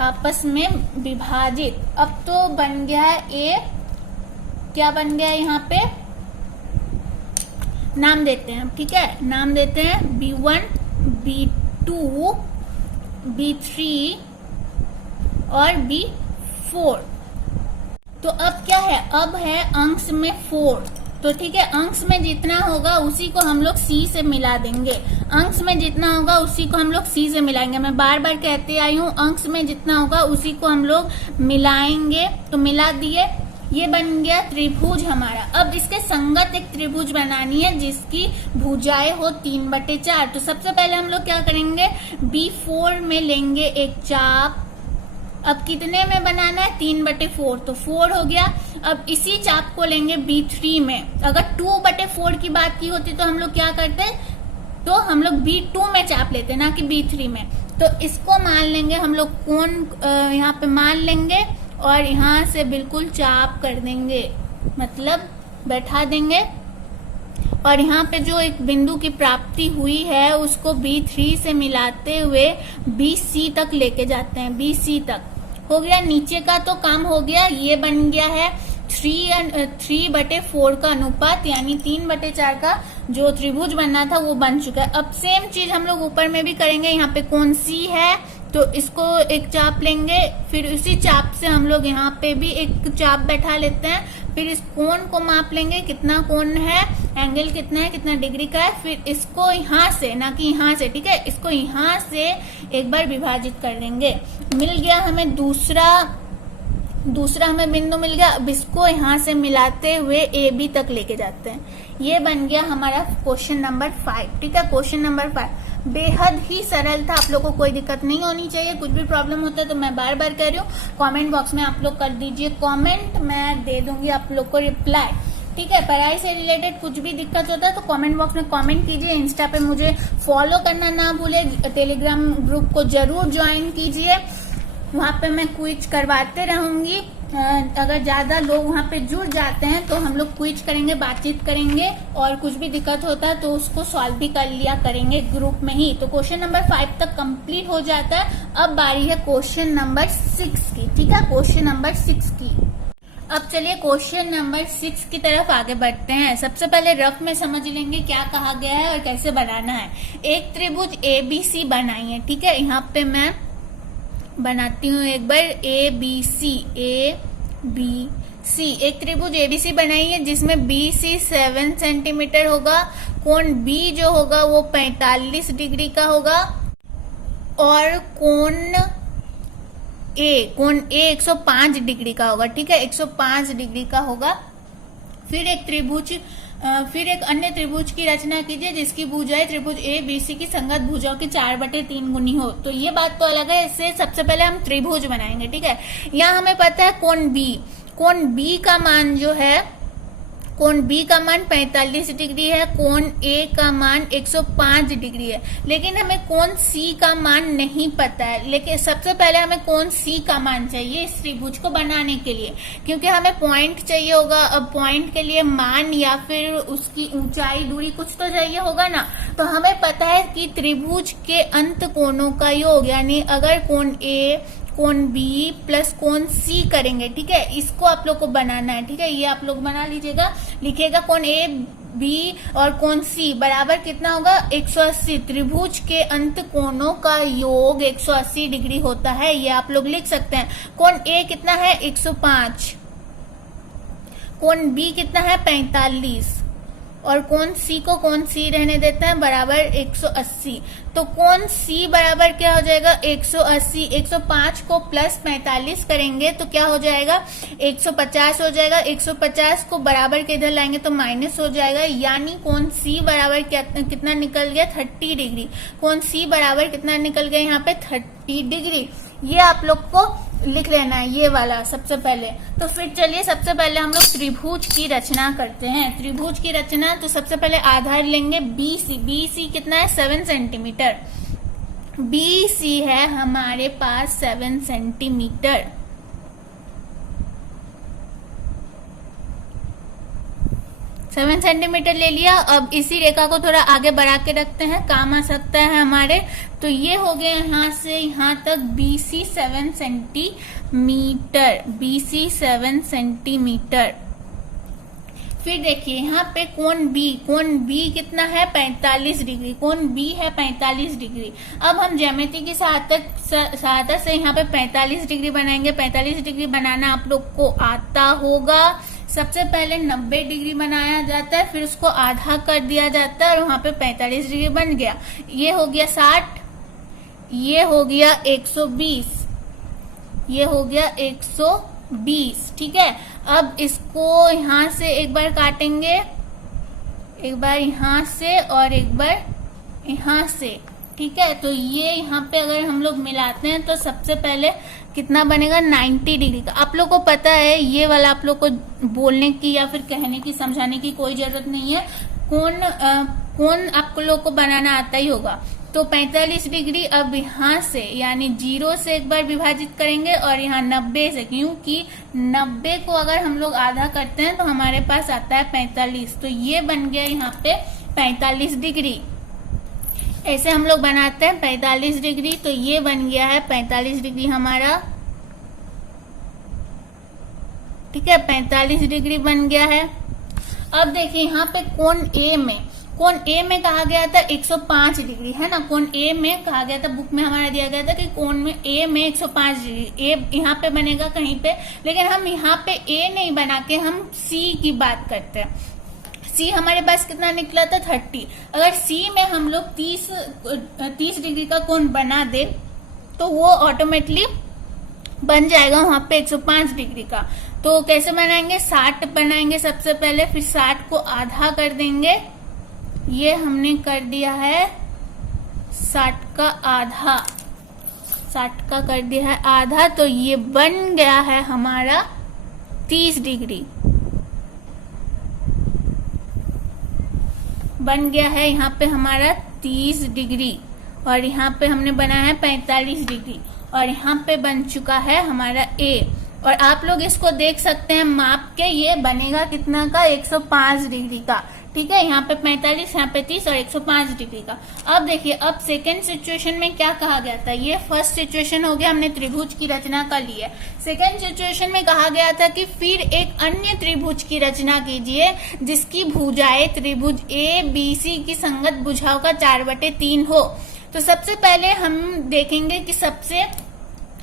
आपस में विभाजित। अब तो बन गया है A, क्या बन गया है यहाँ पे, नाम देते हैं, ठीक है। नाम देते हैं B1, B2, B3 और B4। तो अब क्या है, अब है अंश में 4। तो ठीक है, अंश में जितना होगा उसी को हम लोग C से मिला देंगे। अंश में जितना होगा उसी को हम लोग C से मिलाएंगे। मैं बार बार कहते आई हूँ, अंश में जितना होगा उसी को हम लोग मिलाएंगे। तो मिला दिए, ये बन गया त्रिभुज हमारा। अब इसके संगत एक त्रिभुज बनानी है जिसकी भुजाएं हो 3/4। तो सबसे पहले हम लोग क्या करेंगे, B4 में लेंगे एक चाप। अब कितने में बनाना है, 3/4, तो 4 हो गया। अब इसी चाप को लेंगे B3 में। अगर 2/4 की बात की होती तो हम लोग क्या करते, तो हम लोग B2 में चाप लेते ना कि B3 में। तो इसको मान लेंगे हम लोग, कोण यहाँ पे मान लेंगे और यहाँ से बिल्कुल चाप कर देंगे, मतलब बैठा देंगे। और यहाँ पे जो एक बिंदु की प्राप्ति हुई है उसको B3 से मिलाते हुए BC तक लेके जाते हैं, BC तक। हो गया, नीचे का तो काम हो गया। ये बन गया है 3/4 का अनुपात, यानी 3/4 का जो त्रिभुज बनना था वो बन चुका है। अब सेम चीज हम लोग ऊपर में भी करेंगे। यहाँ पे कोण C है तो इसको एक चाप लेंगे, फिर उसी चाप से हम लोग यहाँ पे भी एक चाप बैठा लेते हैं, फिर इस कोण को माप लेंगे कितना कोण है, एंगल कितना है, कितना डिग्री का है, फिर इसको यहाँ से, ना कि यहाँ से, ठीक है, इसको यहाँ से एक बार विभाजित कर देंगे। मिल गया हमें दूसरा हमें बिंदु मिल गया। अब इसको यहाँ से मिलाते हुए AB तक लेके जाते हैं। ये बन गया हमारा क्वेश्चन नंबर 5, ठीक है। क्वेश्चन नंबर 5 बेहद ही सरल था, आप लोग को कोई दिक्कत नहीं होनी चाहिए। कुछ भी प्रॉब्लम होता है तो मैं बार बार कह रही हूँ, कमेंट बॉक्स में आप लोग कर दीजिए कमेंट, मैं दे दूंगी आप लोग को रिप्लाई, ठीक है। पढ़ाई से रिलेटेड कुछ भी दिक्कत होता है तो कमेंट बॉक्स में कमेंट कीजिए। इंस्टा पे मुझे फॉलो करना ना भूले, टेलीग्राम ग्रुप को जरूर ज्वाइन कीजिए, वहाँ पे मैं क्विज करवाते रहूंगी। अगर ज्यादा लोग वहाँ पे जुड़ जाते हैं तो हम लोग क्विज करेंगे, बातचीत करेंगे, और कुछ भी दिक्कत होता है तो उसको सॉल्व भी कर लिया करेंगे ग्रुप में ही। तो क्वेश्चन नंबर 5 तक कंप्लीट हो जाता है। अब बारी है क्वेश्चन नंबर 6 की, ठीक है, क्वेश्चन नंबर 6 की। अब चलिए क्वेश्चन नंबर 6 की तरफ आगे बढ़ते हैं। सबसे पहले रफ में समझ लेंगे क्या कहा गया है और कैसे बनाना है। एक त्रिभुज ABC बनाइए, ठीक है। यहाँ पे मैं बनाती हूँ एक बार ABC, एक त्रिभुज ABC बनाइए जिसमें BC 7 सेंटीमीटर होगा, कोण B जो होगा वो 45 डिग्री का होगा, और कोण A 105 डिग्री का होगा, ठीक है, 105 डिग्री का होगा। फिर एक अन्य त्रिभुज की रचना कीजिए जिसकी भुजाएं त्रिभुज ABC की संगत भुजाओं की 4/3 गुनी हो। तो ये बात तो अलग है, इससे सबसे पहले हम त्रिभुज बनाएंगे, ठीक है। यहाँ हमें पता है कोण B का मान जो है, कोण B का मान 45 डिग्री है, कोण A का मान 105 डिग्री है, लेकिन हमें कोण C का मान नहीं पता है। लेकिन सबसे पहले हमें कोण C का मान चाहिए इस त्रिभुज को बनाने के लिए, क्योंकि हमें पॉइंट चाहिए होगा। अब पॉइंट के लिए मान या फिर उसकी ऊंचाई, दूरी कुछ तो चाहिए होगा ना। तो हमें पता है कि त्रिभुज के अंत कोणों का योग, यानी अगर कोण A, कोण B प्लस कोण C करेंगे, ठीक है, इसको आप लोग को बनाना है, ठीक है। ये आप लोग बना लीजिएगा, लिखिएगा कोण A, B और कोण C बराबर कितना होगा, 180। त्रिभुज के अंत कोणों का योग 180 डिग्री होता है, ये आप लोग लिख सकते हैं। कोण A कितना है, 105, कोण B कितना है, 45, और कोण C को कोण C रहने देते हैं बराबर 180। तो कोण C बराबर क्या हो जाएगा, 180। 105 को प्लस 45 करेंगे तो क्या हो जाएगा, 150 हो जाएगा। 150 को बराबर के इधर लाएंगे तो माइनस हो जाएगा, यानी कोण C बराबर कितना निकल गया, 30 डिग्री। कोण C बराबर कितना निकल गया यहाँ पे, 30 डिग्री। ये आप लोग को लिख लेना है, ये वाला सबसे पहले। तो फिर चलिए सबसे पहले हम लोग त्रिभुज की रचना करते हैं। त्रिभुज की रचना, तो सबसे पहले आधार लेंगे BC कितना है, 7 सेंटीमीटर। BC है हमारे पास 7 सेंटीमीटर। सेवन सेंटीमीटर ले लिया। अब इसी रेखा को थोड़ा आगे बढ़ा के रखते हैं, काम आ सकता है हमारे। तो ये हो गया यहाँ से यहाँ तक BC 7 सेंटीमीटर, BC 7 सेंटीमीटर। फिर देखिए यहाँ पे कोण B कितना है, 45 डिग्री। कोण B है 45 डिग्री। अब हम ज्यामिति की सहायता से यहाँ पे 45 डिग्री बनाएंगे। 45 डिग्री बनाना आप लोग को आता होगा। सबसे पहले 90 डिग्री बनाया जाता है, फिर उसको आधा कर दिया जाता है और वहां पे 45 डिग्री बन गया। ये हो गया 60, ये हो गया 120, ये हो गया 120, ठीक है। अब इसको यहाँ से एक बार काटेंगे, एक बार यहाँ से और एक बार यहाँ से, ठीक है। तो ये यहाँ पे अगर हम लोग मिलाते हैं तो सबसे पहले कितना बनेगा, 90 डिग्री का। आप लोग को पता है, ये वाला आप लोग को बोलने की या फिर कहने की, समझाने की कोई जरूरत नहीं है। कोण आप लोग को बनाना आता ही होगा। तो 45 डिग्री अब यहाँ से यानी 0 से एक बार विभाजित करेंगे और यहाँ 90 से, क्योंकि 90 को अगर हम लोग आधा करते हैं तो हमारे पास आता है 45। तो ये बन गया यहाँ पे 45 डिग्री। ऐसे हम लोग बनाते हैं 45 डिग्री। तो ये बन गया है 45 डिग्री हमारा, ठीक है, 45 डिग्री बन गया है। अब देखिए यहाँ पे कोण ए में कहा गया था 105 डिग्री, है ना। कोण ए में कहा गया था, बुक में हमारा दिया गया था कि कोण में ए में 105 डिग्री। ए यहाँ पे बनेगा कहीं पे, लेकिन हम यहाँ पे ए नहीं बना के हम सी की बात करते हैं। सी हमारे पास कितना निकला था 30। अगर सी में हम लोग 30 डिग्री का कोण बना दे तो वो ऑटोमेटिकली बन जाएगा वहां पे 105 डिग्री का। तो कैसे बनाएंगे, 60 बनाएंगे सबसे पहले, फिर 60 को आधा कर देंगे। ये हमने कर दिया है 60 का आधा, 60 का कर दिया है आधा। तो ये बन गया है हमारा 30 डिग्री, बन गया है यहाँ पे हमारा 30 डिग्री। और यहाँ पे हमने बनाया है 45 डिग्री और यहाँ पे बन चुका है हमारा ए। और आप लोग इसको देख सकते हैं माप के, ये बनेगा कितना का, 105 डिग्री का, ठीक है। यहाँ पे 45, यहाँ पे 30 और 105 डिग्री का। अब देखिए, अब सेकेंड सिचुएशन में क्या कहा गया था, ये फर्स्ट सिचुएशन हो गया, हमने त्रिभुज की रचना कर ली है। सेकेंड सिचुएशन में कहा गया था कि फिर एक अन्य त्रिभुज की रचना कीजिए जिसकी भुजाएं त्रिभुज ए बी सी की संगत भुजाओं का 4/3 हो। तो सबसे पहले हम देखेंगे कि सबसे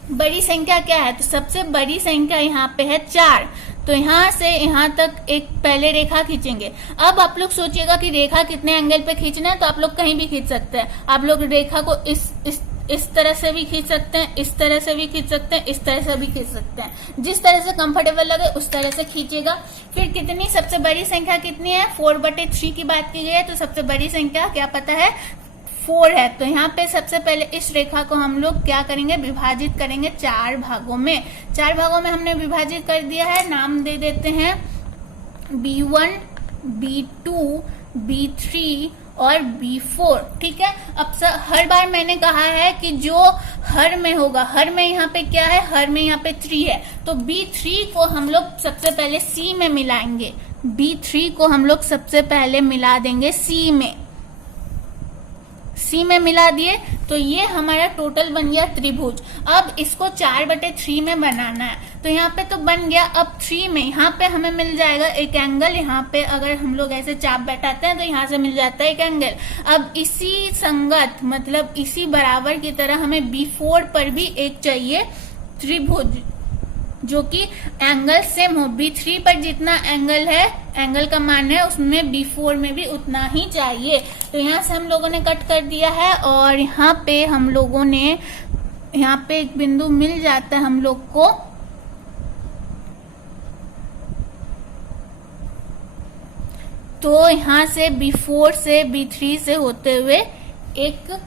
बड़ी संख्या क्या है। तो सबसे बड़ी संख्या यहाँ पे है 4। तो यहाँ से यहाँ तक एक पहले रेखा खींचेंगे। अब आप लोग सोचिएगा कि रेखा कितने एंगल पे खींचना है, तो आप लोग कहीं भी खींच सकते हैं। आप लोग रेखा को इस तरह से भी खींच सकते हैं, इस तरह से भी खींच सकते हैं, इस तरह से भी खींच सकते हैं। जिस तरह से कंफर्टेबल लगे उस तरह से खींचेगा। फिर कितनी सबसे बड़ी संख्या कितनी है, 4/3 की बात की गई है। तो सबसे बड़ी संख्या क्या पता है, 4 है। तो यहाँ पे सबसे पहले इस रेखा को हम लोग क्या करेंगे, विभाजित करेंगे 4 भागों में। 4 भागों में हमने विभाजित कर दिया है। नाम दे देते हैं B1, B2, B3 और B4, ठीक है। अब हर बार मैंने कहा है कि जो हर में होगा, हर में यहाँ पे क्या है, हर में यहाँ पे 3 है। तो B3 को हम लोग सबसे पहले C में मिलाएंगे। B3 को हम लोग सबसे पहले मिला देंगे C में मिला दिए। तो ये हमारा टोटल बन गया त्रिभुज। अब इसको 4/3 में बनाना है। तो यहाँ पे तो बन गया। अब 3 में यहाँ पे हमें मिल जाएगा एक एंगल। यहाँ पे अगर हम लोग ऐसे चाप बैठाते हैं तो यहाँ से मिल जाता है एक एंगल। अब इसी संगत मतलब इसी बराबर की तरह हमें B4 पर भी एक चाहिए त्रिभुज जो कि एंगल सेम हो। B3 पर जितना एंगल है, एंगल का मान है, उसमें B4 में भी उतना ही चाहिए। तो यहाँ से हम लोगों ने कट कर दिया है और यहाँ पे हम लोगों ने यहाँ पे एक बिंदु मिल जाता है हम लोग को। तो यहाँ से B4 से B3 से होते हुए एक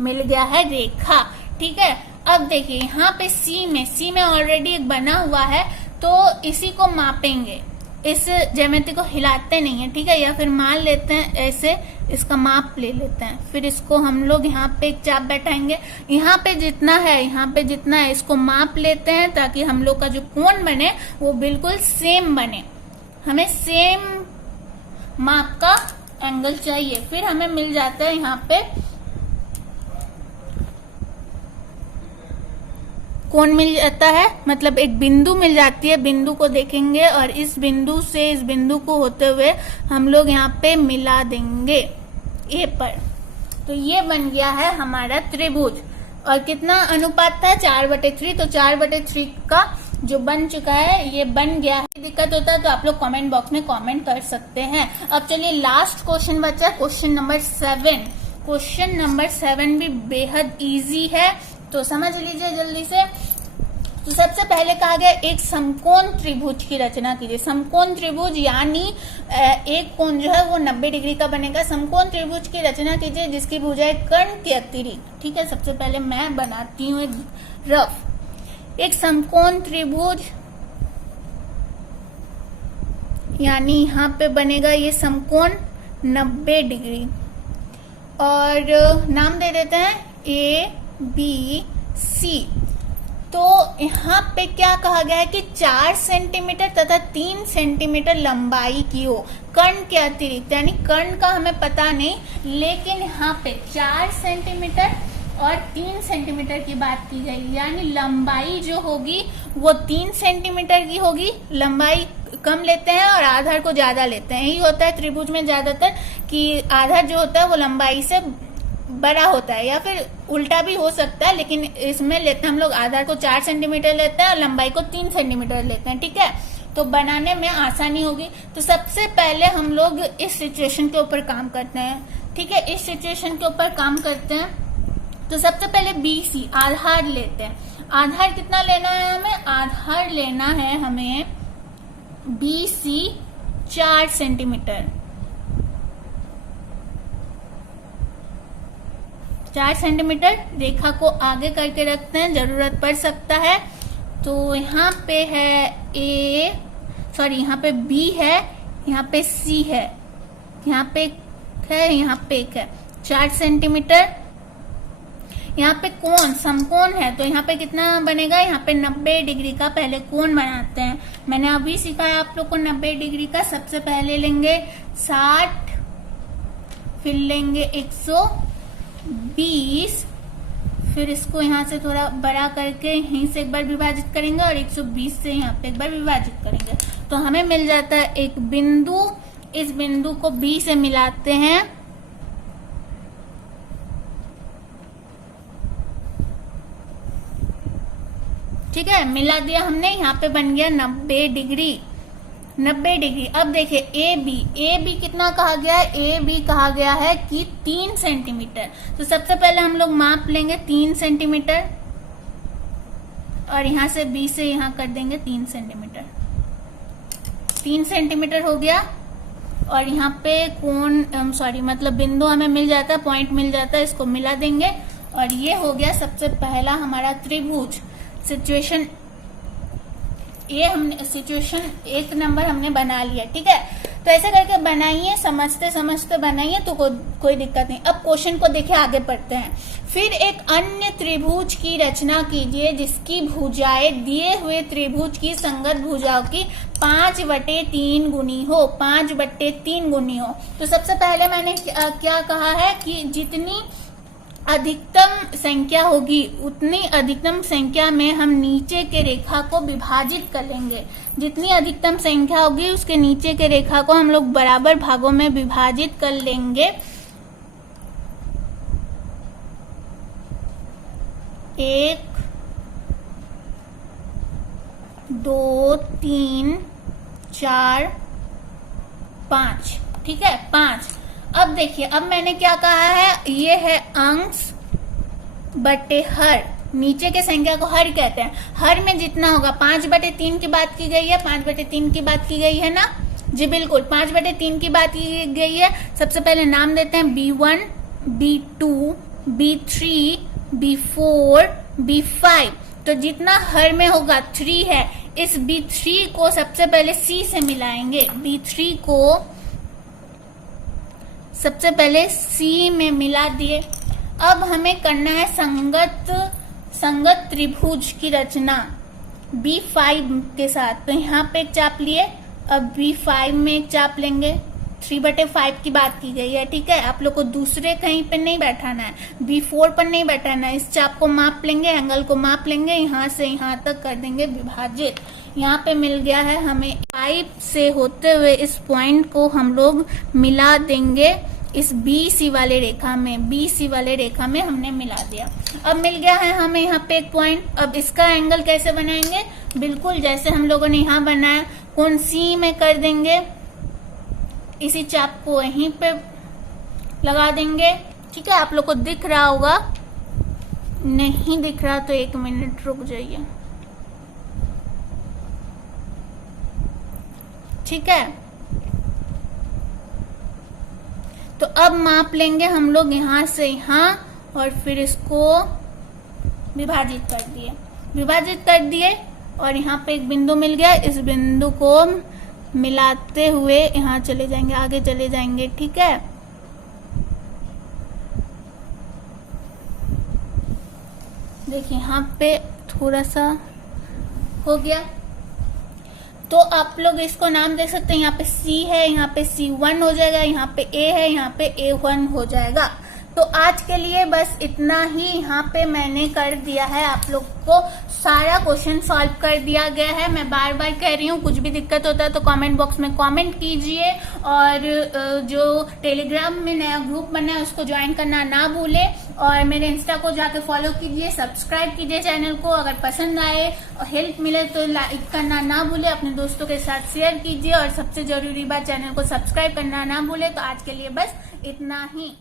मिल गया है रेखा, ठीक है। अब देखिए यहाँ पे C में ऑलरेडी एक बना हुआ है, तो इसी को मापेंगे। इस ज्यामिति को हिलाते नहीं है, ठीक है, या फिर मान लेते हैं ऐसे, इसका माप ले लेते हैं। फिर इसको हम लोग यहाँ पे एक चाप बैठाएंगे। यहाँ पे जितना है, यहाँ पे जितना है, इसको माप लेते हैं ताकि हम लोग का जो कोण बने वो बिल्कुल सेम बने। हमें सेम माप का एंगल चाहिए। फिर हमें मिल जाता है यहाँ पे कोण मिल जाता है, मतलब एक बिंदु मिल जाती है। बिंदु को देखेंगे और इस बिंदु से इस बिंदु को होते हुए हम लोग यहाँ पे मिला देंगे ए पर। तो ये बन गया है हमारा त्रिभुज। और कितना अनुपात था, 4/3। तो 4/3 का जो बन चुका है ये बन गया है। दिक्कत होता है तो आप लोग कमेंट बॉक्स में कमेंट कर सकते हैं। अब चलिए लास्ट क्वेश्चन बचा, क्वेश्चन नंबर 7। क्वेश्चन नंबर 7 भी बेहद इजी है, तो समझ लीजिए जल्दी से। तो सबसे पहले कहा गया एक समकोण त्रिभुज की रचना कीजिए। समकोण त्रिभुज यानी एक कोण जो है वो 90 डिग्री का बनेगा। समकोण त्रिभुज की रचना कीजिए जिसकी भुजाएं कर्ण के अतिरिक्त, ठीक है। सबसे पहले मैं बनाती हूँ एक रफ। एक समकोण त्रिभुज यानी यहाँ पे बनेगा ये समकोण 90 डिग्री। और नाम दे देते हैं ए बी सी। तो यहाँ पे क्या कहा गया है कि 4 सेंटीमीटर तथा 3 सेंटीमीटर लंबाई की हो कर्ण के अतिरिक्त, यानी कर्ण का हमें पता नहीं, लेकिन यहाँ पे 4 सेंटीमीटर और 3 सेंटीमीटर की बात की गई, यानी लंबाई जो होगी वो 3 सेंटीमीटर की होगी। लंबाई कम लेते हैं और आधार को ज्यादा लेते हैं, यही होता है त्रिभुज में ज्यादातर कि आधार जो होता है वो लंबाई से बड़ा होता है, या फिर उल्टा भी हो सकता है, लेकिन इसमें लेते हैं हम लोग आधार को 4 सेंटीमीटर लेते हैं और लंबाई को 3 सेंटीमीटर लेते हैं। ठीक है, तो बनाने में आसानी होगी। तो सबसे पहले हम लोग इस सिचुएशन के ऊपर काम करते हैं। ठीक है, इस सिचुएशन के ऊपर काम करते हैं। तो सबसे पहले BC आधार लेते हैं। आधार कितना लेना है हमें? आधार लेना है हमें BC 4 सेंटीमीटर। 4 सेंटीमीटर रेखा को आगे करके रखते हैं, जरूरत पड़ सकता है। तो यहाँ पे है यहाँ पे B है, यहाँ पे C है, यहाँ पे है, यहाँ पे एक है, 4 सेंटीमीटर। यहाँ पे कोण समकोण है, तो यहाँ पे कितना बनेगा? यहाँ पे 90 डिग्री का पहले कोण बनाते हैं। मैंने अभी सिखाया आप लोग को 90 डिग्री का। सबसे पहले लेंगे 60, फिर लेंगे 120, फिर इसको यहाँ से थोड़ा बड़ा करके यहीं से एक बार विभाजित करेंगे और 120 से यहाँ पे एक बार विभाजित करेंगे, तो हमें मिल जाता है एक बिंदु। इस बिंदु को B से मिलाते हैं। ठीक है, मिला दिया हमने, यहाँ पे बन गया 90 डिग्री। 90 डिग्री। अब देखिए ए बी कितना कहा गया है? ए बी कहा गया है कि 3 सेंटीमीटर। तो सबसे पहले हम लोग माप लेंगे 3 सेंटीमीटर और यहाँ से बी से यहाँ कर देंगे 3 सेंटीमीटर। 3 सेंटीमीटर हो गया। और यहाँ पे कोण मतलब बिंदु हमें मिल जाता है, पॉइंट मिल जाता है, इसको मिला देंगे और ये हो गया सबसे पहला हमारा त्रिभुज। सिचुएशन सिचुएशन 1 नंबर हमने बना लिया। ठीक है, तो ऐसे करके बनाइए, समझते समझते बनाइए तो कोई दिक्कत नहीं। अब क्वेश्चन को देखिए, आगे पढ़ते हैं। फिर एक अन्य त्रिभुज की रचना कीजिए जिसकी भुजाएं दिए हुए त्रिभुज की संगत भुजाओं की 5/3 गुनी हो। 5/3 गुनी हो। तो सबसे पहले मैंने क्या कहा है कि जितनी अधिकतम संख्या होगी उतनी अधिकतम संख्या में हम नीचे के रेखा को विभाजित कर लेंगे। जितनी अधिकतम संख्या होगी उसके नीचे के रेखा को हम लोग बराबर भागों में विभाजित कर लेंगे। 1 2 3 4 5। ठीक है, 5। अब देखिए, अब मैंने क्या कहा है? ये है अंश बटे हर। नीचे के संख्या को हर कहते हैं। हर में जितना होगा 5/3 की बात की गई है। 5/3 की बात की गई है ना जी? बिल्कुल, 5/3 की बात की गई है। सबसे पहले नाम देते हैं B1, B2, B3, B4, B5। तो जितना हर में होगा 3 है, इस B3 को सबसे पहले C से मिलाएंगे। B3 को सबसे पहले C में मिला दिए। अब हमें करना है संगत त्रिभुज की रचना B5 के साथ। तो यहाँ पे एक चाप लिए, अब B5 में एक चाप लेंगे। 3/5 की बात की गई है। ठीक है, आप लोग को दूसरे कहीं पे नहीं बैठाना है, B4 पर नहीं बैठाना है। इस चाप को माप लेंगे, एंगल को माप लेंगे, यहाँ से यहाँ तक कर देंगे विभाजित। यहाँ पे मिल गया है हमें 5 से होते हुए इस पॉइंट को हम लोग मिला देंगे इस BC वाले रेखा में। BC वाले रेखा में हमने मिला दिया। अब मिल गया है हमें यहाँ पे एक पॉइंट। अब इसका एंगल कैसे बनाएंगे? बिल्कुल जैसे हम लोगों ने यहाँ बनाया, कोण C में कर देंगे। इसी चाप को यहीं पे लगा देंगे। ठीक है, आप लोग को दिख रहा होगा, नहीं दिख रहा तो 1 मिनट रुक जाइए। ठीक है, तो अब माप लेंगे हम लोग यहाँ से यहाँ और फिर इसको विभाजित कर दिए और यहाँ पे एक बिंदु मिल गया। इस बिंदु को मिलाते हुए यहाँ चले जाएंगे, आगे चले जाएंगे। ठीक है, देखिए यहाँ पे थोड़ा सा हो गया, तो आप लोग इसको नाम दे सकते हैं। यहाँ पे C है, यहाँ पे C1 हो जाएगा, यहाँ पे A है, यहाँ पे A1 हो जाएगा। तो आज के लिए बस इतना ही। यहाँ पे मैंने कर दिया है, आप लोग को सारा क्वेश्चन सॉल्व कर दिया गया है। मैं बार बार कह रही हूँ, कुछ भी दिक्कत होता है तो कमेंट बॉक्स में कमेंट कीजिए, और जो टेलीग्राम में नया ग्रुप बना है उसको ज्वाइन करना ना भूले, और मेरे इंस्टा को जाके फॉलो कीजिए, सब्सक्राइब कीजिए चैनल को। अगर पसंद आए और हेल्प मिले तो लाइक करना ना भूले, अपने दोस्तों के साथ शेयर कीजिए, और सबसे जरूरी बात, चैनल को सब्सक्राइब करना ना भूले। तो आज के लिए बस इतना ही।